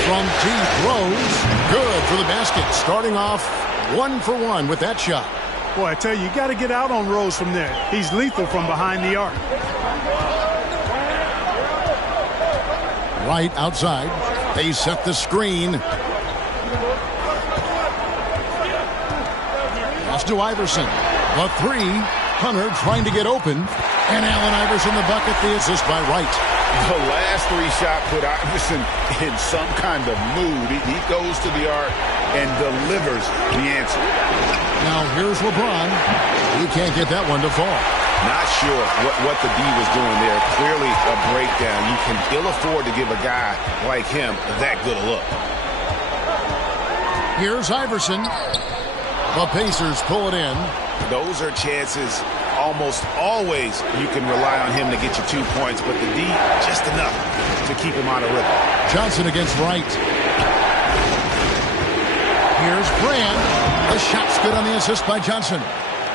From deep, Rose. Good for the basket. Starting off 1 for 1 with that shot. Boy, I tell you, you got to get out on Rose from there. He's lethal from behind the arc. Wright outside. They set the screen. Pass to Iverson. The three. Hunter trying to get open. And Allen Iverson the bucket, the assist by Wright. The last 3 shot put Iverson in some kind of mood. He goes to the arc and delivers the answer. Now here's LeBron. He can't get that one to fall. Not sure what the D was doing there. Clearly a breakdown. You can ill afford to give a guy like him that good a look. Here's Iverson. The Pacers pull it in. Those are chances almost always you can rely on him to get you 2 points, but the D, just enough to keep him out of rhythm. Johnson against Wright. Here's Brand. The shot's good on the assist by Johnson.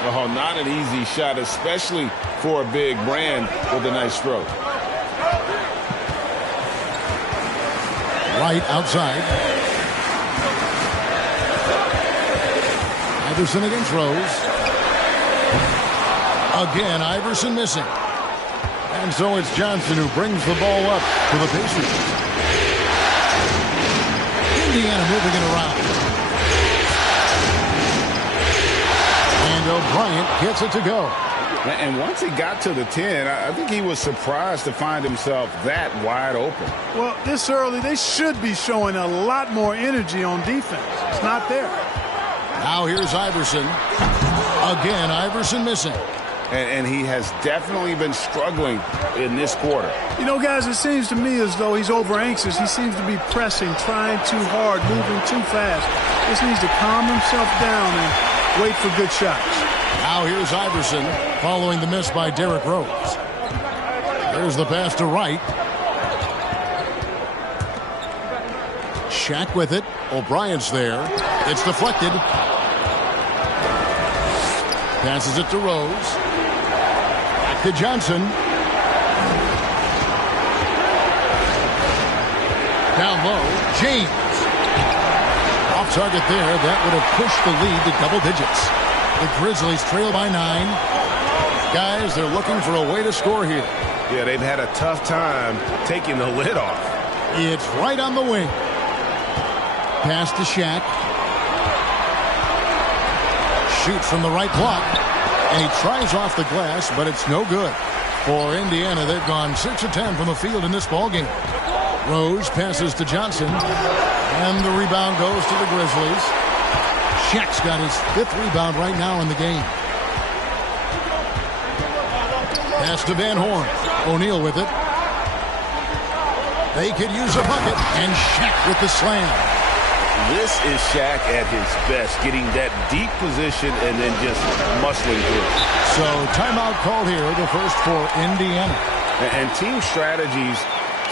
Oh, not an easy shot, especially for a big Brand with a nice stroke. Wright outside. Iverson against Rose. Again, Iverson missing. And so it's Johnson who brings the ball up for the Pacers. Indiana moving it around. And O'Brien gets it to go. And once he got to the 10, I think he was surprised to find himself that wide open. Well, this early, they should be showing a lot more energy on defense. It's not there. Now here's Iverson. Again, Iverson missing. And he has definitely been struggling in this quarter. You know, guys, it seems to me as though he's over anxious. He seems to be pressing, trying too hard, moving too fast. Just needs to calm himself down and wait for good shots. Now here's Iverson following the miss by Derrick Rose. There's the pass to Wright. Shaq with it. O'Brien's there. It's deflected. Passes it to Rose. Back to Johnson. Down low, James. Off target there. That would have pushed the lead to double digits. The Grizzlies trail by 9. Guys, they're looking for a way to score here. Yeah, they've had a tough time taking the lid off. It's right on the wing. Pass to Shaq. Shoots from the right block. And he tries off the glass, but it's no good. For Indiana, they've gone 6 of 10 from the field in this ballgame. Rose passes to Johnson. And the rebound goes to the Grizzlies. Shaq's got his 5th rebound right now in the game. Pass to Van Horn. O'Neal with it. They could use a bucket. And Shaq with the slam. This is Shaq at his best, getting that deep position and then just muscling through. So timeout called here, the first for Indiana. And team strategies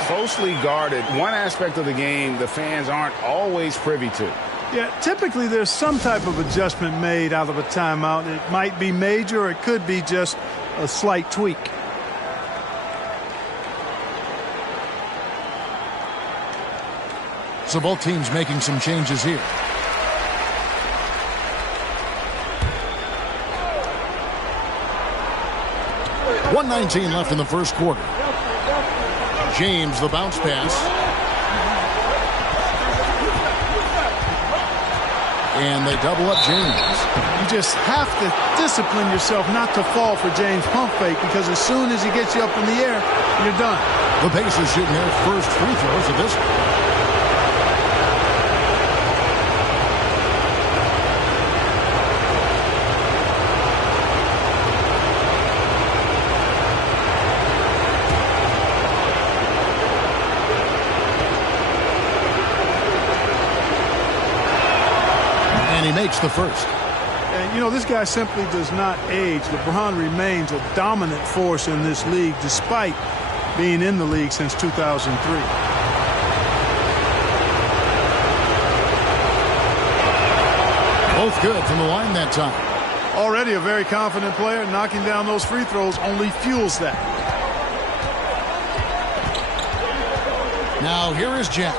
closely guarded. One aspect of the game the fans aren't always privy to. Yeah, typically there's some type of adjustment made out of a timeout. It might be major or it could be just a slight tweak. So both teams making some changes here. .119 left in the first quarter. James, the bounce pass. And they double up James. You just have to discipline yourself not to fall for James' pump fake, because as soon as he gets you up in the air, you're done. The Pacers shooting their first free throws of this one. Makes the first. And, you know, this guy simply does not age. LeBron remains a dominant force in this league despite being in the league since 2003. Both good from the line that time. Already a very confident player. Knocking down those free throws only fuels that. Now here is Jack.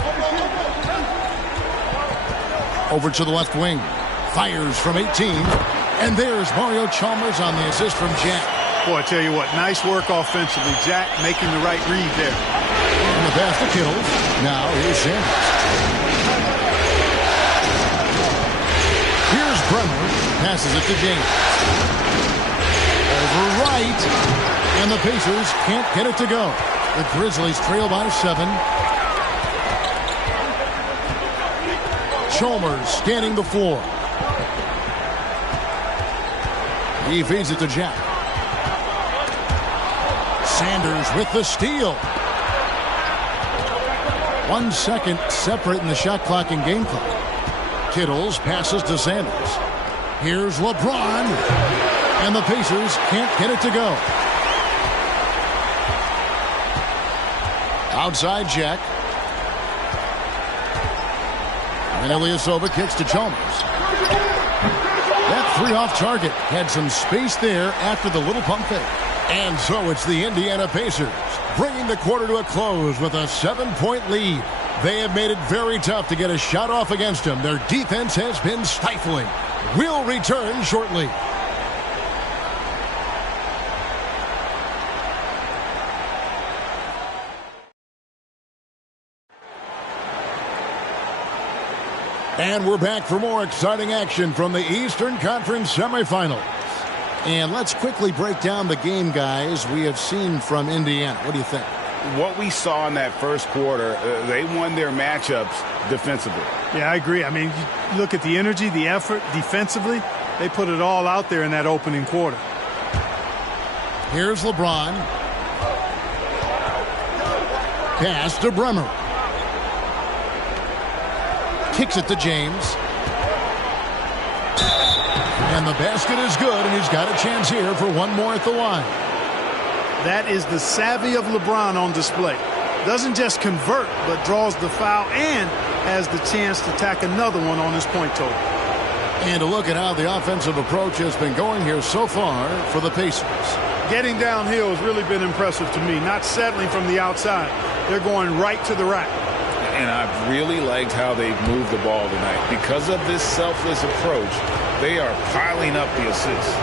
Over to the left wing. Fires from 18. And there's Mario Chalmers on the assist from Jack. Boy, I tell you what, nice work offensively. Jack making the right read there. And the pass to Kittles. Now here's Sanders. Here's Bremer. Passes it to James. Over right. And the Pacers can't get it to go. The Grizzlies trail by 7. Chalmers scanning the floor. He feeds it to Jack. Sanders with the steal. 1 second separating the shot clock and game clock. Kittles passes to Sanders. Here's LeBron. And the Pacers can't get it to go. Outside Jack. And Ilyasova kicks to Chalmers. That 3 off target had some space there after the little pump fake. And so it's the Indiana Pacers bringing the quarter to a close with a 7-point lead. They have made it very tough to get a shot off against them. Their defense has been stifling. We'll return shortly. And we're back for more exciting action from the Eastern Conference semifinals. And let's quickly break down the game, guys, we have seen from Indiana. What do you think? What we saw in that first quarter, they won their matchups defensively. Yeah, I agree. I mean, you look at the energy, the effort defensively. They put it all out there in that opening quarter. Here's LeBron. Pass to Bremer. Kicks it to James. And the basket is good, and he's got a chance here for one more at the line. That is the savvy of LeBron on display. Doesn't just convert, but draws the foul and has the chance to tack another one on his point total. And to look at how the offensive approach has been going here so far for the Pacers. Getting downhill has really been impressive to me. Not settling from the outside. They're going right to the rack. And I've really liked how they've moved the ball tonight. Because of this selfless approach, they are piling up the assists.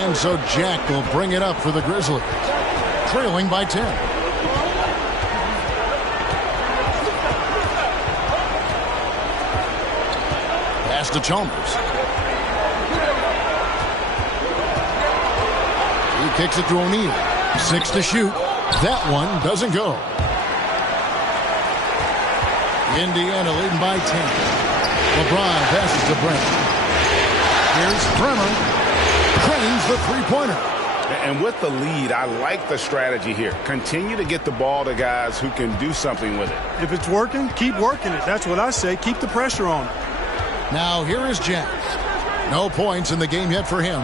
And so Jack will bring it up for the Grizzlies, trailing by 10. Pass to Chalmers. He kicks it to O'Neal. 6 to shoot. That one doesn't go. Indiana leading by 10. LeBron passes to Brent. Here's Bremer. Cranes the three-pointer. And with the lead, I like the strategy here. Continue to get the ball to guys who can do something with it. If it's working, keep working it. That's what I say. Keep the pressure on it. Now here is Jack. No points in the game yet for him.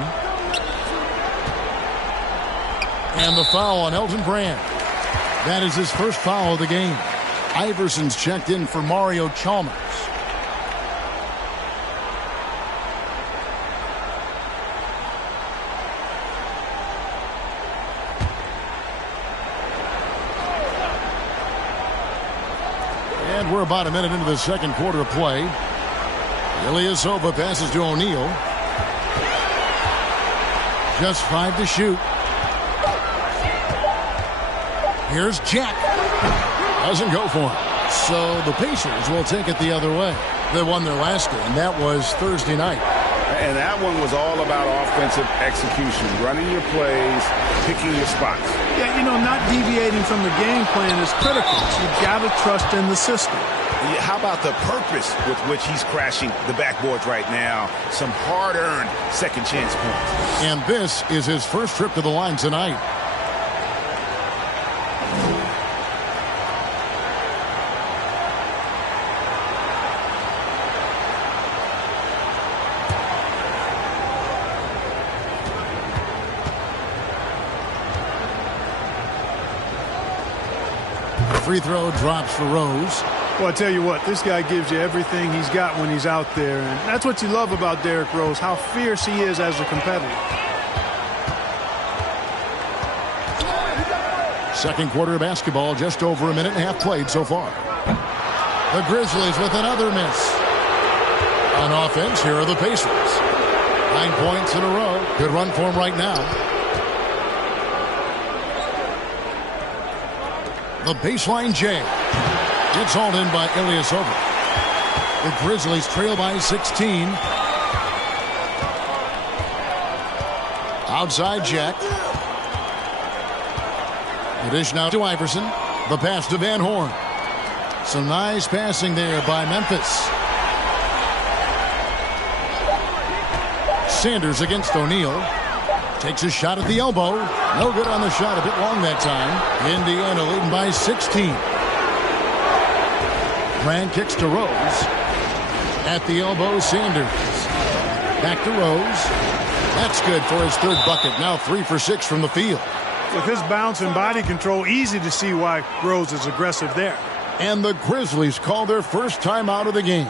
And the foul on Elton Brand. That is his first foul of the game. Iverson's checked in for Mario Chalmers. And we're about a minute into the second quarter of play. Ilyasova passes to O'Neal. Just 5 to shoot. Here's Jack. Doesn't go for him. So the Pacers will take it the other way. They won their last game. That was Thursday night. And that one was all about offensive execution, running your plays, picking your spots. Yeah, not deviating from the game plan is critical. You've got to trust in the system. Yeah, how about the purpose with which he's crashing the backboards right now? Some hard-earned second chance points. And this is his first trip to the line tonight. Free throw drops for Rose. Well, I tell you what, this guy gives you everything he's got when he's out there. And that's what you love about Derrick Rose, how fierce he is as a competitor. Second quarter of basketball, just over a minute and a half played so far. The Grizzlies with another miss. On offense, here are the Pacers. 9 points in a row. Good run for them right now. The baseline J. It's hauled in by Ilyasova. The Grizzlies trail by 16. Outside Jack. The dish now to Iverson. The pass to Van Horn. Some nice passing there by Memphis. Sanders against O'Neal. Takes a shot at the elbow. No good on the shot. A bit long that time. Indiana leading by 16. Brand kicks to Rose. At the elbow, Sanders. Back to Rose. That's good for his third bucket. Now 3 for 6 from the field. With his bounce and body control, easy to see why Rose is aggressive there. And the Grizzlies call their first time out of the game.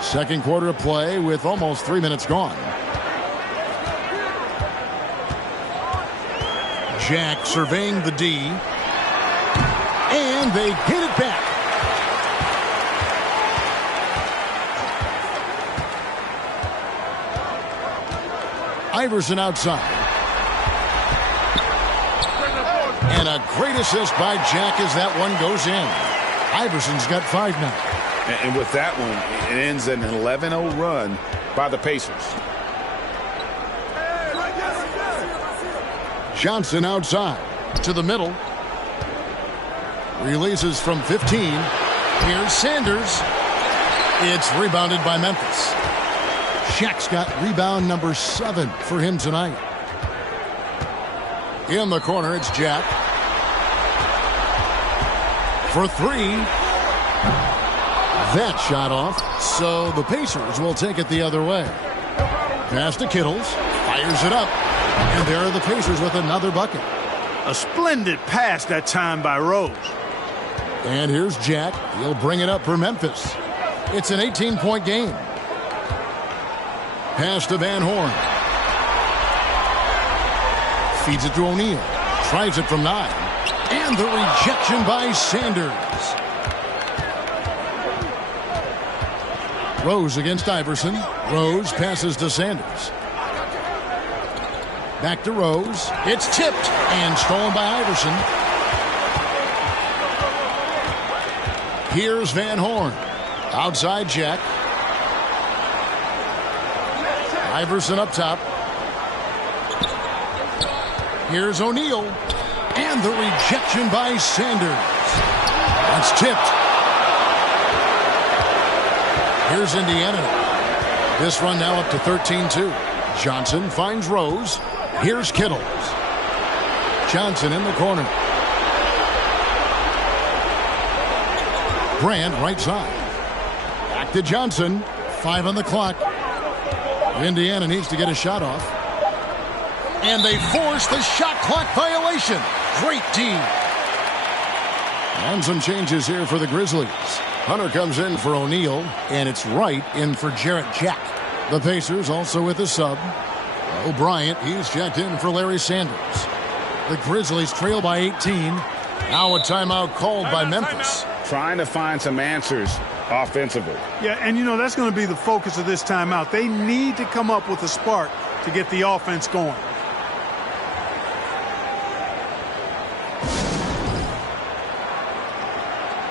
Second quarter of play with almost 3 minutes gone. Jack surveying the D. And they get it back. Iverson outside. And a great assist by Jack as that one goes in. Iverson's got 5 now. And with that one, it ends an 11-0 run by the Pacers. Johnson outside to the middle. Releases from 15. Here's Sanders. It's rebounded by Memphis. Shaq's got rebound number 7 for him tonight. In the corner, it's Jack. For 3. That shot off, so the Pacers will take it the other way. Pass to Kittles, fires it up, and there are the Pacers with another bucket. A splendid pass that time by Rose. And here's Jack. He'll bring it up for Memphis. It's an 18-point game. Pass to Van Horn. Feeds it to O'Neal. Tries it from 9. And the rejection by Sanders. Rose against Iverson. Rose passes to Sanders. Back to Rose. It's tipped and stolen by Iverson. Here's Van Horn. Outside Jack. Iverson up top. Here's O'Neal. And the rejection by Sanders. That's tipped. Here's Indiana. This run now up to 13-2. Johnson finds Rose. Here's Kittles. Johnson in the corner. Brand right side. Back to Johnson. 5 on the clock. Indiana needs to get a shot off. And they force the shot clock violation. Great D. And some changes here for the Grizzlies. Hunter comes in for O'Neal, and it's Wright in for Jarrett Jack. The Pacers also with a sub. O'Brien, he's checked in for Larry Sanders. The Grizzlies trail by 18. Now a timeout called by Memphis. Trying to find some answers offensively. Yeah, and you know, that's going to be the focus of this timeout. They need to come up with a spark to get the offense going.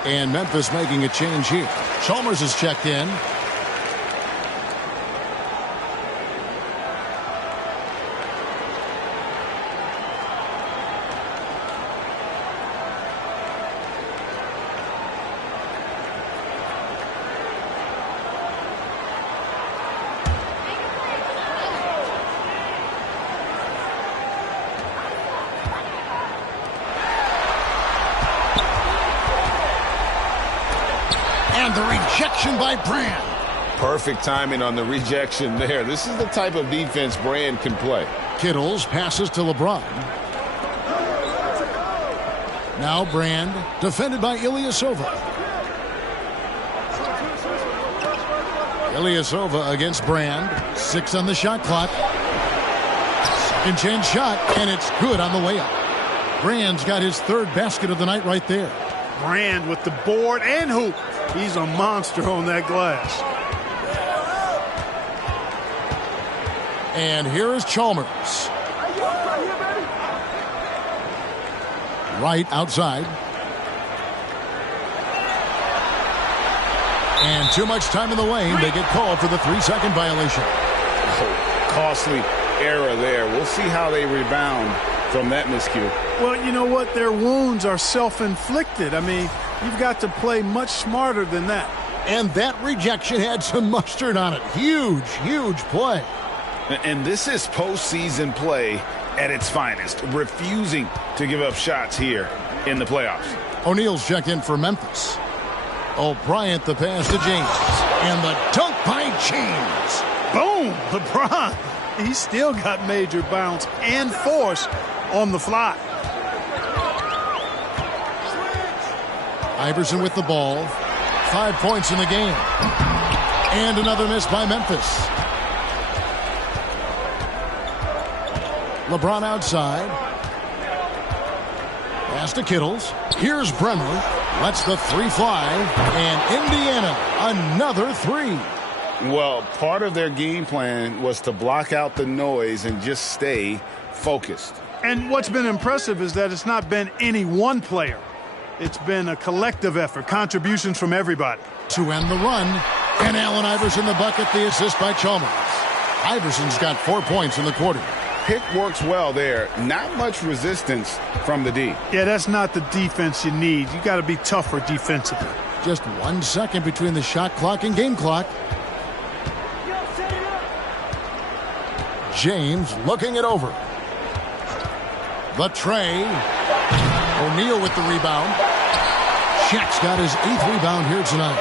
And Memphis making a change here. Chalmers is checked in. The rejection by Brand. Perfect timing on the rejection there. This is the type of defense Brand can play. Kittles passes to LeBron. Now Brand, defended by Ilyasova. Ilyasova against Brand. 6 on the shot clock. Second chance shot, and it's good on the way up. Brand's got his 3rd basket of the night right there. Brand with the board and hoop. He's a monster on that glass. And here is Chalmers. Right outside. And too much time in the lane. They get called for the 3-second violation. Oh, costly error there. We'll see how they rebound from that miscue. Well, you know what? Their wounds are self-inflicted. I mean, you've got to play much smarter than that. And that rejection had some mustard on it. Huge, huge play. And this is postseason play at its finest, refusing to give up shots here in the playoffs. O'Neal's checked in for Memphis. O'Brien the pass to James. And the dunk by James. Boom! LeBron. He's still got major bounce and force on the fly. Iverson with the ball. 5 points in the game. And another miss by Memphis. LeBron outside. Pass to Kittles. Here's Bremer. Lets the 3 fly. And Indiana, another 3. Well, part of their game plan was to block out the noise and just stay focused. And what's been impressive is that it's not been any one player. It's been a collective effort, contributions from everybody. To end the run, and Allen Iverson the bucket, the assist by Chalmers. Iverson's got 4 points in the quarter. Pick works well there. Not much resistance from the D. Yeah, that's not the defense you need. You got to be tougher defensively. Just 1 second between the shot clock and game clock. James looking it over. The tray. O'Neal with the rebound. Shaq's got his 8th rebound here tonight.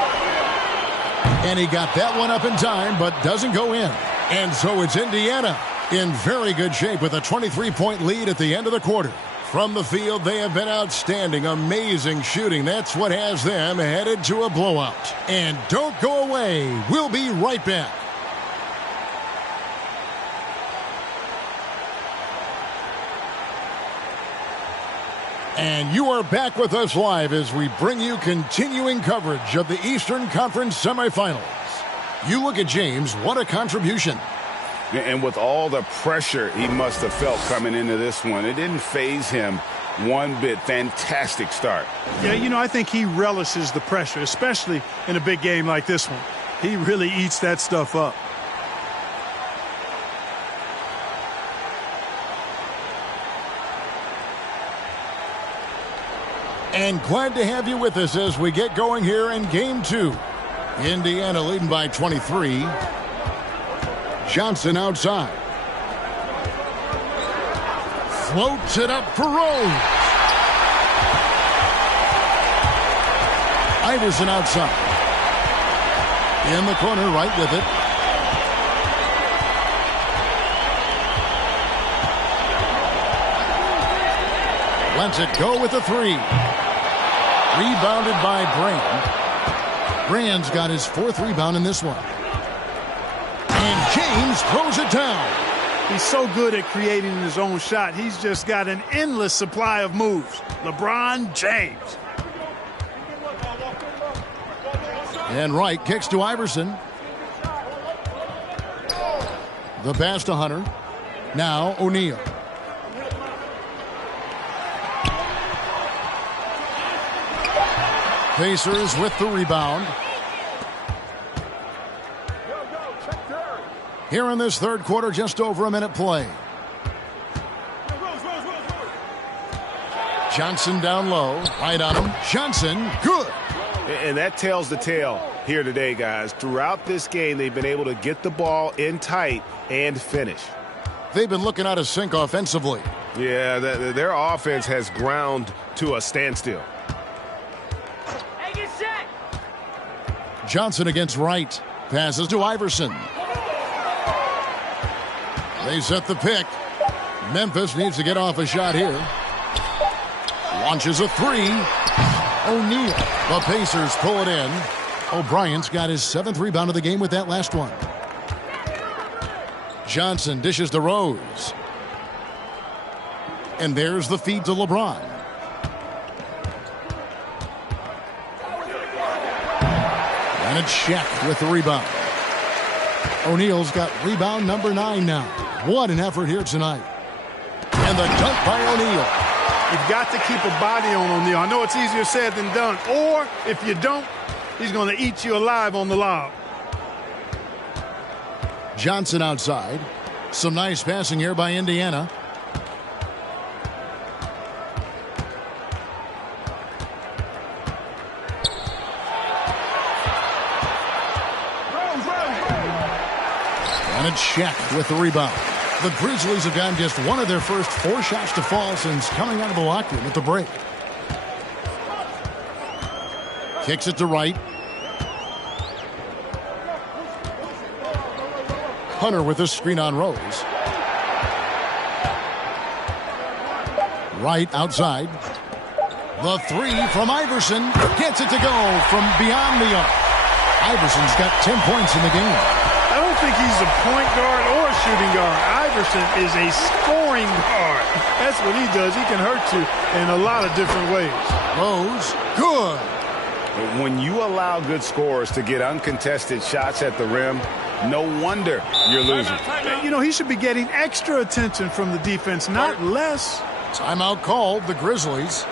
And he got that one up in time, but doesn't go in. And so it's Indiana in very good shape with a 23-point lead at the end of the quarter. From the field, they have been outstanding, amazing shooting. That's what has them headed to a blowout. And don't go away. We'll be right back. And you are back with us live as we bring you continuing coverage of the Eastern Conference semifinals. You look at James, what a contribution. And with all the pressure he must have felt coming into this one, it didn't faze him one bit. Fantastic start. Yeah, you know, I think he relishes the pressure, especially in a big game like this one. He really eats that stuff up. And glad to have you with us as we get going here in Game 2. Indiana leading by 23. Johnson outside. Floats it up for Rose. Iverson outside. In the corner, right with it. Lets it go with the three. Rebounded by Brand. Brand's got his 4th rebound in this one. And James throws it down. He's so good at creating his own shot. He's just got an endless supply of moves. LeBron James. And Wright kicks to Iverson. The pass to Hunter. Now O'Neal. Pacers with the rebound. Here in this third quarter, just over a minute play. Johnson down low. Right on him. Johnson, good. And that tells the tale here today, guys. Throughout this game, they've been able to get the ball in tight and finish. They've been looking out of sync offensively. Yeah, their offense has ground to a standstill. Johnson against Wright. Passes to Iverson. They set the pick. Memphis needs to get off a shot here. Launches a three. O'Neal. The Pacers pull it in. O'Brien's got his 7th rebound of the game with that last one. Johnson dishes to Rose. And there's the feed to LeBron. And it's Shaq with the rebound. O'Neal's got rebound number 9 now. What an effort here tonight. And the dunk by O'Neal. You've got to keep a body on O'Neal. I know it's easier said than done. Or, if you don't, he's going to eat you alive on the lob. Johnson outside. Some nice passing here by Indiana. And it's Shaq with the rebound. The Grizzlies have gotten just one of their first 4 shots to fall since coming out of the locker room at the break. Kicks it to Wright. Hunter with a screen on Rose. Wright outside. The three from Iverson. Gets it to go from beyond the arc. Iverson's got 10 points in the game. I don't think he's a point guard or a shooting guard. Iverson is a scoring guard. That's what he does. He can hurt you in a lot of different ways. Rose, good. When you allow good scorers to get uncontested shots at the rim, no wonder you're losing. You know, he should be getting extra attention from the defense, not less. Timeout called, the Grizzlies.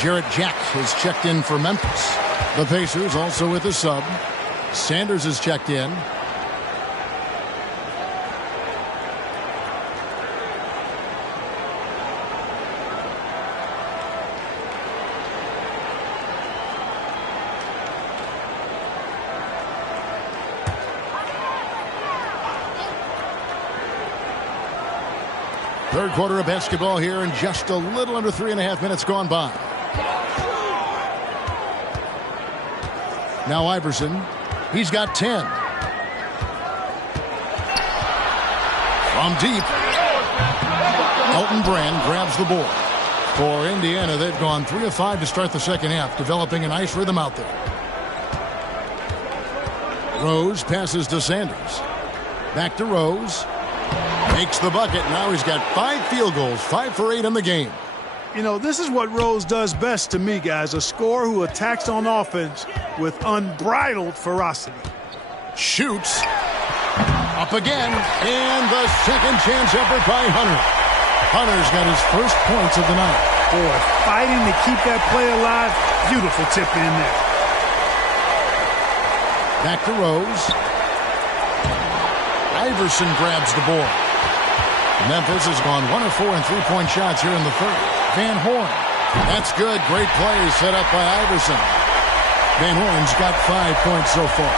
Jarrett Jack has checked in for Memphis. The Pacers also with a sub. Sanders is checked in. Third quarter of basketball here, and just a little under 3.5 minutes gone by. Now Iverson. He's got 10. From deep, Elton Brand grabs the ball. For Indiana, they've gone 3 of 5 to start the second half, developing a nice rhythm out there. Rose passes to Sanders. Back to Rose. Makes the bucket. Now he's got 5 field goals, 5 for 8 in the game. You know, this is what Rose does best to me, guys. A scorer who attacks on offense with unbridled ferocity. Shoots. Up again. And the second chance effort by Hunter. Hunter's got his first points of the night. Boy, fighting to keep that play alive. Beautiful tip in there. Back to Rose. Iverson grabs the ball. Memphis has gone 1 of 4 in three-point shots here in the third. Van Horn. That's good. Great play set up by Iverson. Van Horn's got 5 points so far.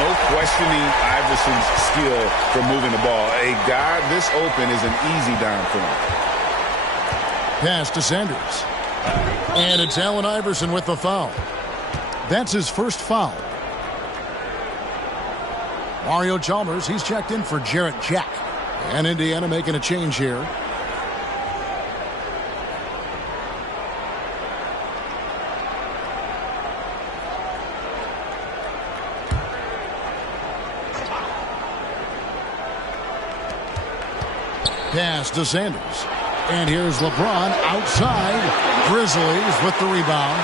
No questioning Iverson's skill for moving the ball. A guy this open is an easy dime for him. Pass to Sanders. And it's Allen Iverson with the foul. That's his first foul. Mario Chalmers, he's checked in for Jarrett Jack. And Indiana making a change here. Pass to Sanders. And here's LeBron outside. Grizzlies with the rebound.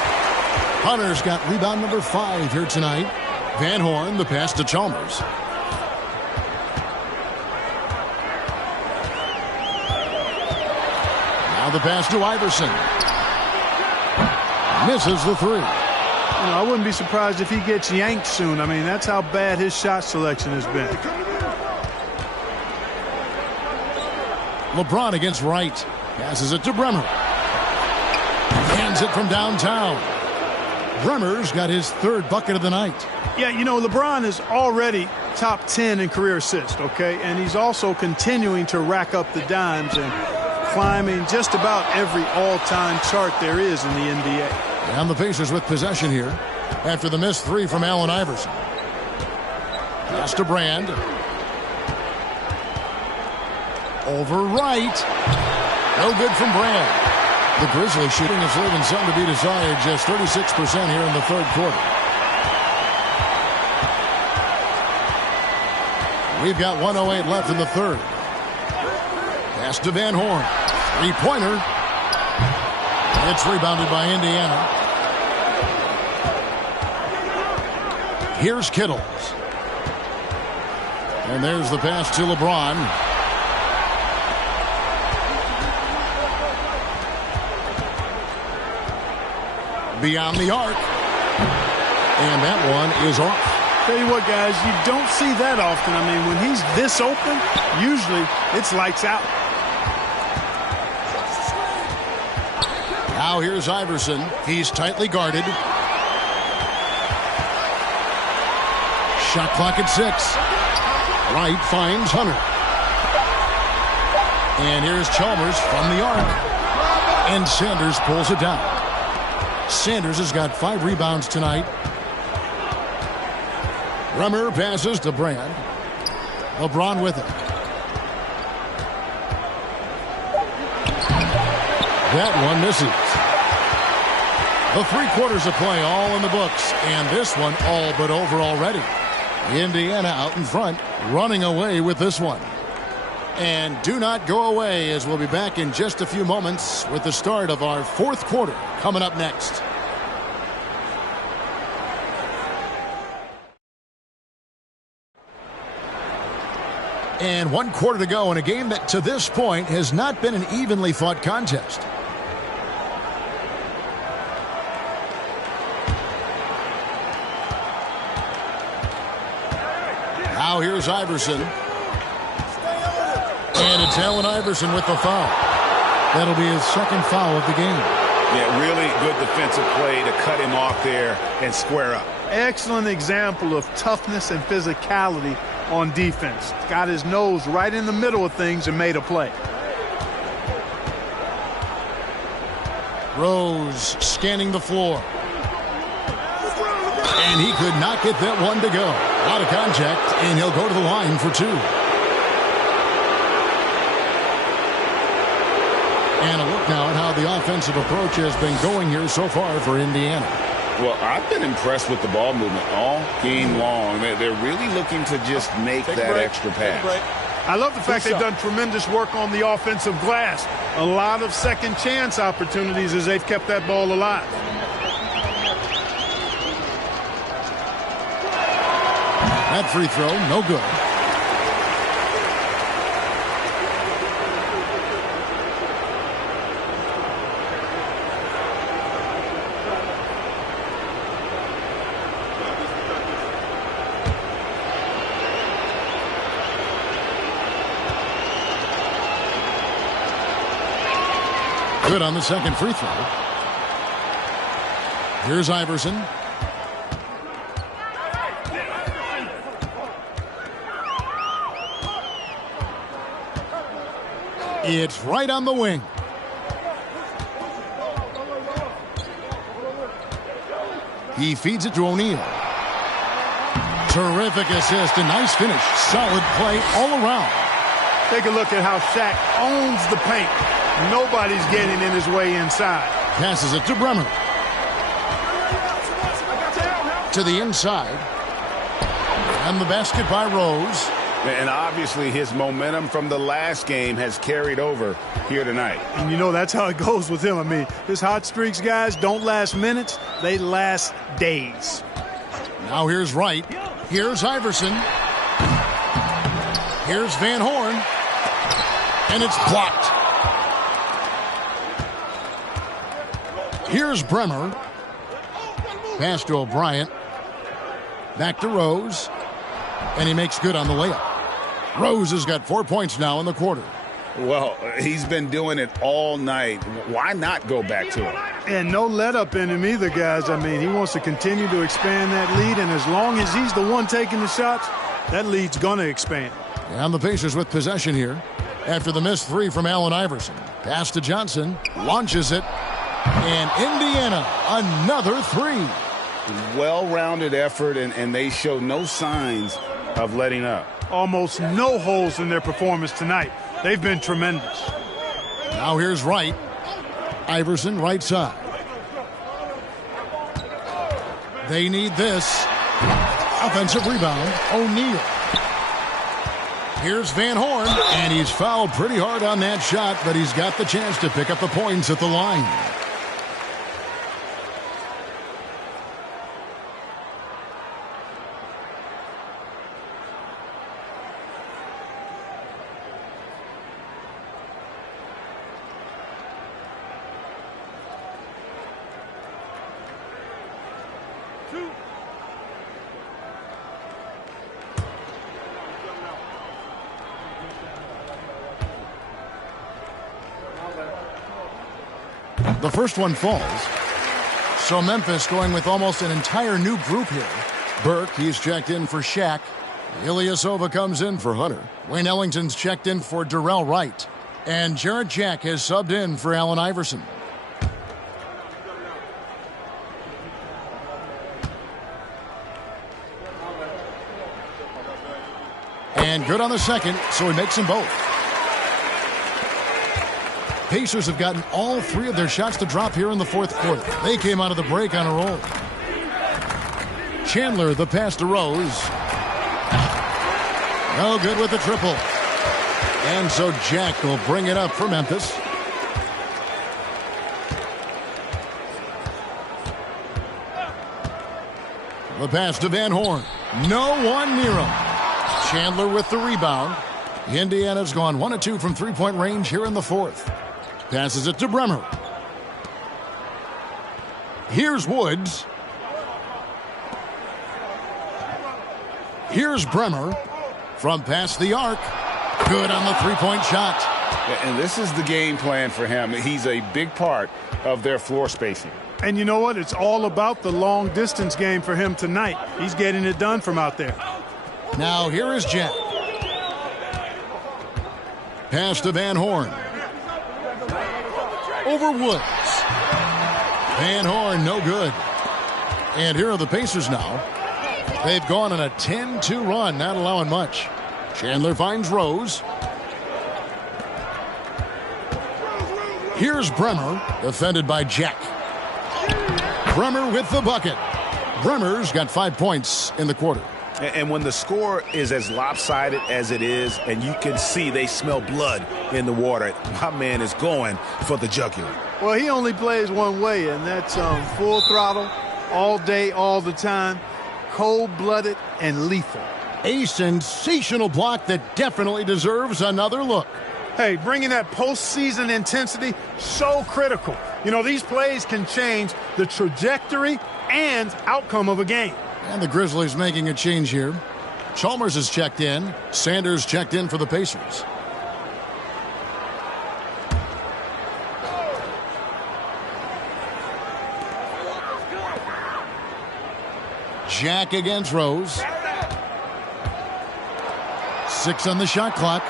Hunter's got rebound number 5 here tonight. Van Horn, the pass to Chalmers. Now the pass to Iverson. Misses the 3. You know, I wouldn't be surprised if he gets yanked soon. I mean, that's how bad his shot selection has been. LeBron against Wright. Passes it to Bremer. Hands it from downtown. Bremer's got his 3rd bucket of the night. Yeah, you know, LeBron is already top 10 in career assists, okay? And he's also continuing to rack up the dimes and climbing just about every all-time chart there is in the NBA. And the Pacers with possession here after the missed 3 from Allen Iverson. Pass to Brand. Over Wright. No good from Brand. The Grizzlies shooting is leaving some to be desired. Just 36% here in the third quarter. We've got 1:08 left in the third. Pass to Van Horn. 3-pointer. It's rebounded by Indiana. Here's Kittles. And there's the pass to LeBron. Beyond the arc. And that one is off. Tell you what, guys, you don't see that often. I mean, when he's this open, usually it's lights out. Now here's Iverson. He's tightly guarded. Shot clock at 6. Wright finds Hunter. And here's Chalmers from the arc. And Sanders pulls it down. Sanders has got 5 rebounds tonight. Bremer passes to Brand. LeBron with it. That one misses. The 3 quarters of play all in the books. And this one all but over already. Indiana out in front, running away with this one. And do not go away, as we'll be back in just a few moments with the start of our 4th quarter coming up next. And 1 quarter to go in a game that to this point has not been an evenly fought contest. Now here's Iverson. And it's Allen Iverson with the foul. That'll be his 2nd foul of the game. Yeah, really good defensive play to cut him off there and square up. Excellent example of toughness and physicality on defense. Got his nose right in the middle of things and made a play. Rose scanning the floor. And he could not get that one to go. Out of contact, and he'll go to the line for 2. And a look now at how the offensive approach has been going here so far for Indiana. Well, I've been impressed with the ball movement all game long. They're really looking to just make that extra pass. I love the fact they've done tremendous work on the offensive glass. A lot of second chance opportunities as they've kept that ball alive. That free throw, no good. Good on the second free throw. Here's Iverson. It's right on the wing. He feeds it to O'Neal. Terrific assist, a nice finish. Solid play all around. Take a look at how Shaq owns the paint. Nobody's getting in his way inside. Passes it to Bremer. To the inside. And the basket by Rose. And obviously his momentum from the last game has carried over here tonight. And you know that's how it goes with him. I mean, his hot streaks, guys, don't last minutes. They last days. Now here's Wright. Here's Iverson. Here's Van Horn. And it's blocked. Here's Bremer. Pass to O'Brien. Back to Rose. And he makes good on the layup. Rose has got 4 points now in the quarter. Well, he's been doing it all night. Why not go back to him? And no let up in him either, guys. I mean, he wants to continue to expand that lead, and as long as he's the one taking the shots, that lead's going to expand. And the Pacers with possession here after the missed three from Allen Iverson. Pass to Johnson. Launches it. And Indiana, another three. Well-rounded effort, and they show no signs of letting up. Almost no holes in their performance tonight. They've been tremendous. Now here's Wright. Iverson right side. They need this. Offensive rebound. O'Neal. Here's Van Horn. And he's fouled pretty hard on that shot, but he's got the chance to pick up the points at the line. The first one falls. So Memphis going with almost an entire new group here. Burke, he's checked in for Shaq. Ilyasova comes in for Hunter. Wayne Ellington's checked in for Darrell Wright. And Jarrett Jack has subbed in for Allen Iverson. And good on the second, so he makes them both. Pacers have gotten all three of their shots to drop here in the fourth quarter. They came out of the break on a roll. Chandler, the pass to Rose. No good with the triple. And so Jack will bring it up for Memphis. The pass to Van Horn. No one near him. Chandler with the rebound. Indiana's gone 1 of 2 from three-point range here in the fourth. Passes it to Bremer. Here's Woods. Here's Bremer from past the arc. Good on the three-point shot. And this is the game plan for him. He's a big part of their floor spacing. And you know what? It's all about the long-distance game for him tonight. He's getting it done from out there. Now here is Jack. Pass to Van Horn. Over Woods. Van Horn, no good. And here are the Pacers now. They've gone on a 10-2 run, not allowing much. Chandler finds Rose. Here's Bremer, defended by Jack. Bremer with the bucket. Bremer's got 5 points in the quarter. And when the score is as lopsided as it is, and you can see they smell blood in the water, my man is going for the jugular. Well, he only plays one way, and that's full throttle, all day, all the time, cold-blooded and lethal. A sensational block that definitely deserves another look. Hey, bringing that postseason intensity, so critical. You know, these plays can change the trajectory and outcome of a game. And the Grizzlies making a change here. Chalmers is checked in. Sanders checked in for the Pacers. Jack against Rose. 6 on the shot clock.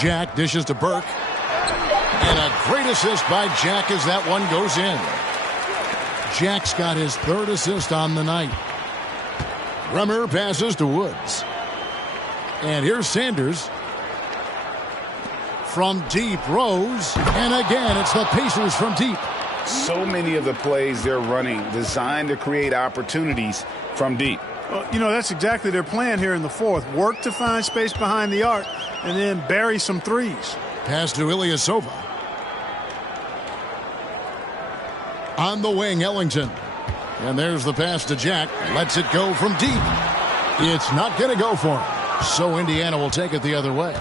Jack dishes to Burke. And a great assist by Jack as that one goes in. Jack's got his 3rd assist on the night. Bremer passes to Woods. And here's Sanders. From deep, Rose. And again, it's the Pacers from deep. So many of the plays they're running designed to create opportunities from deep. Well, you know, that's exactly their plan here in the 4th. Work to find space behind the arc and then bury some threes. Pass to Ilyasova. On the wing, Ellington. And there's the pass to Jack. Lets it go from deep. It's not going to go for him. So Indiana will take it the other way.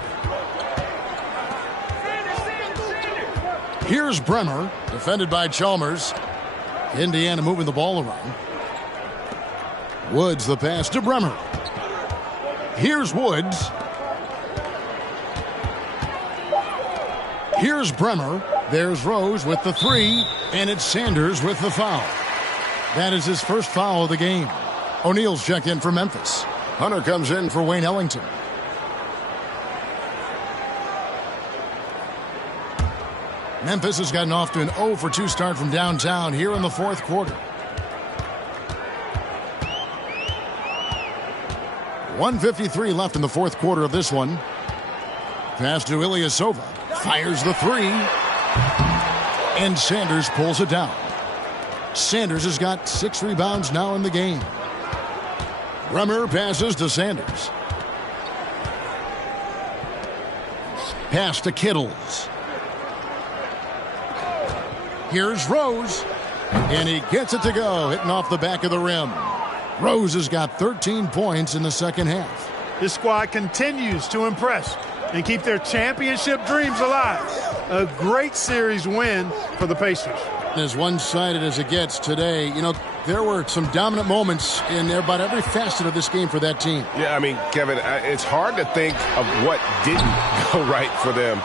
Here's Bremer, defended by Chalmers. Indiana moving the ball around. Woods the pass to Bremer. Here's Woods. Here's Bremer. There's Rose with the 3, and it's Sanders with the foul. That is his first foul of the game. O'Neal's checked in for Memphis. Hunter comes in for Wayne Ellington. Memphis has gotten off to an 0 for 2 start from downtown here in the 4th quarter. 1:53 left in the 4th quarter of this one. Pass to Ilyasova. Fires the 3. And Sanders pulls it down. Sanders has got 6 rebounds now in the game. Bremer passes to Sanders. Pass to Kittles. Here's Rose. And he gets it to go, hitting off the back of the rim. Rose has got 13 points in the second half. This squad continues to impress and keep their championship dreams alive. A great series win for the Pacers. As one-sided as it gets today, you know, there were some dominant moments in about every facet of this game for that team. Yeah, I mean, Kevin, it's hard to think of what didn't go right for them.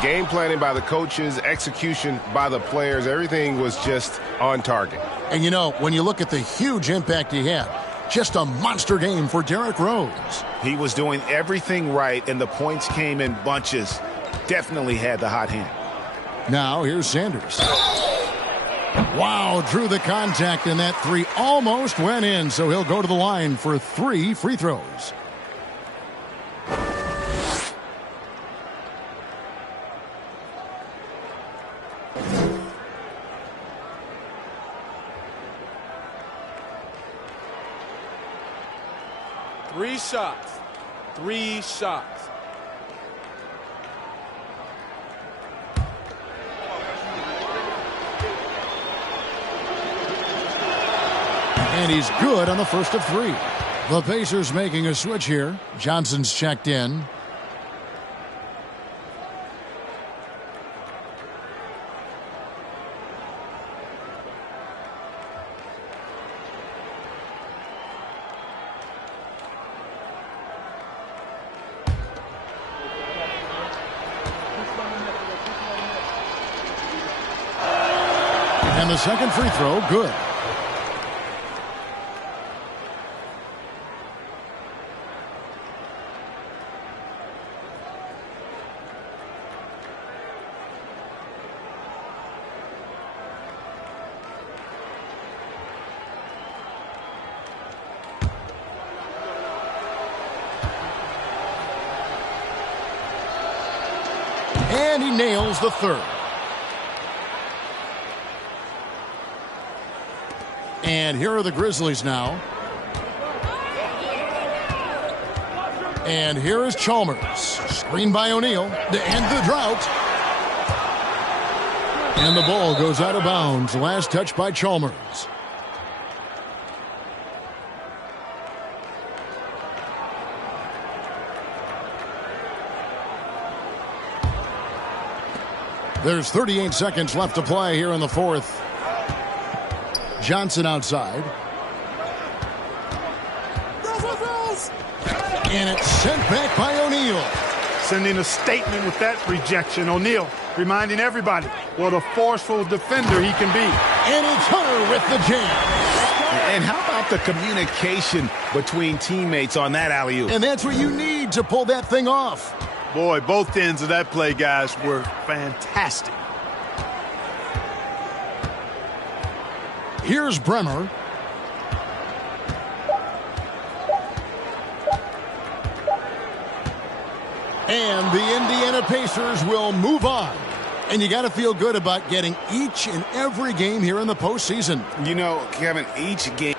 Game planning by the coaches, execution by the players, everything was just on target. And, you know, when you look at the huge impact he had, just a monster game for Derrick Rose. He was doing everything right, and the points came in bunches. Definitely had the hot hand. Now, here's Sanders. Wow, drew the contact, and that 3 almost went in, so he'll go to the line for 3 free throws. Three shots. 3 shots. And he's good on the first of 3. The Pacers making a switch here. Johnson's checked in. And the second free throw, good. And he nails the third. And here are the Grizzlies now. And here is Chalmers. Screen by O'Neal to end the drought. And the ball goes out of bounds. Last touch by Chalmers. There's 38 seconds left to play here in the fourth. Johnson outside. And it's sent back by O'Neal. Sending a statement with that rejection. O'Neal reminding everybody what a forceful defender he can be. And it's Hunter with the jam. And how about the communication between teammates on that alley-oop? And that's what you need to pull that thing off. Boy, both ends of that play, guys, were fantastic. Here's Bremer. And the Indiana Pacers will move on. And you got to feel good about getting each and every game here in the postseason. You know, Kevin, each game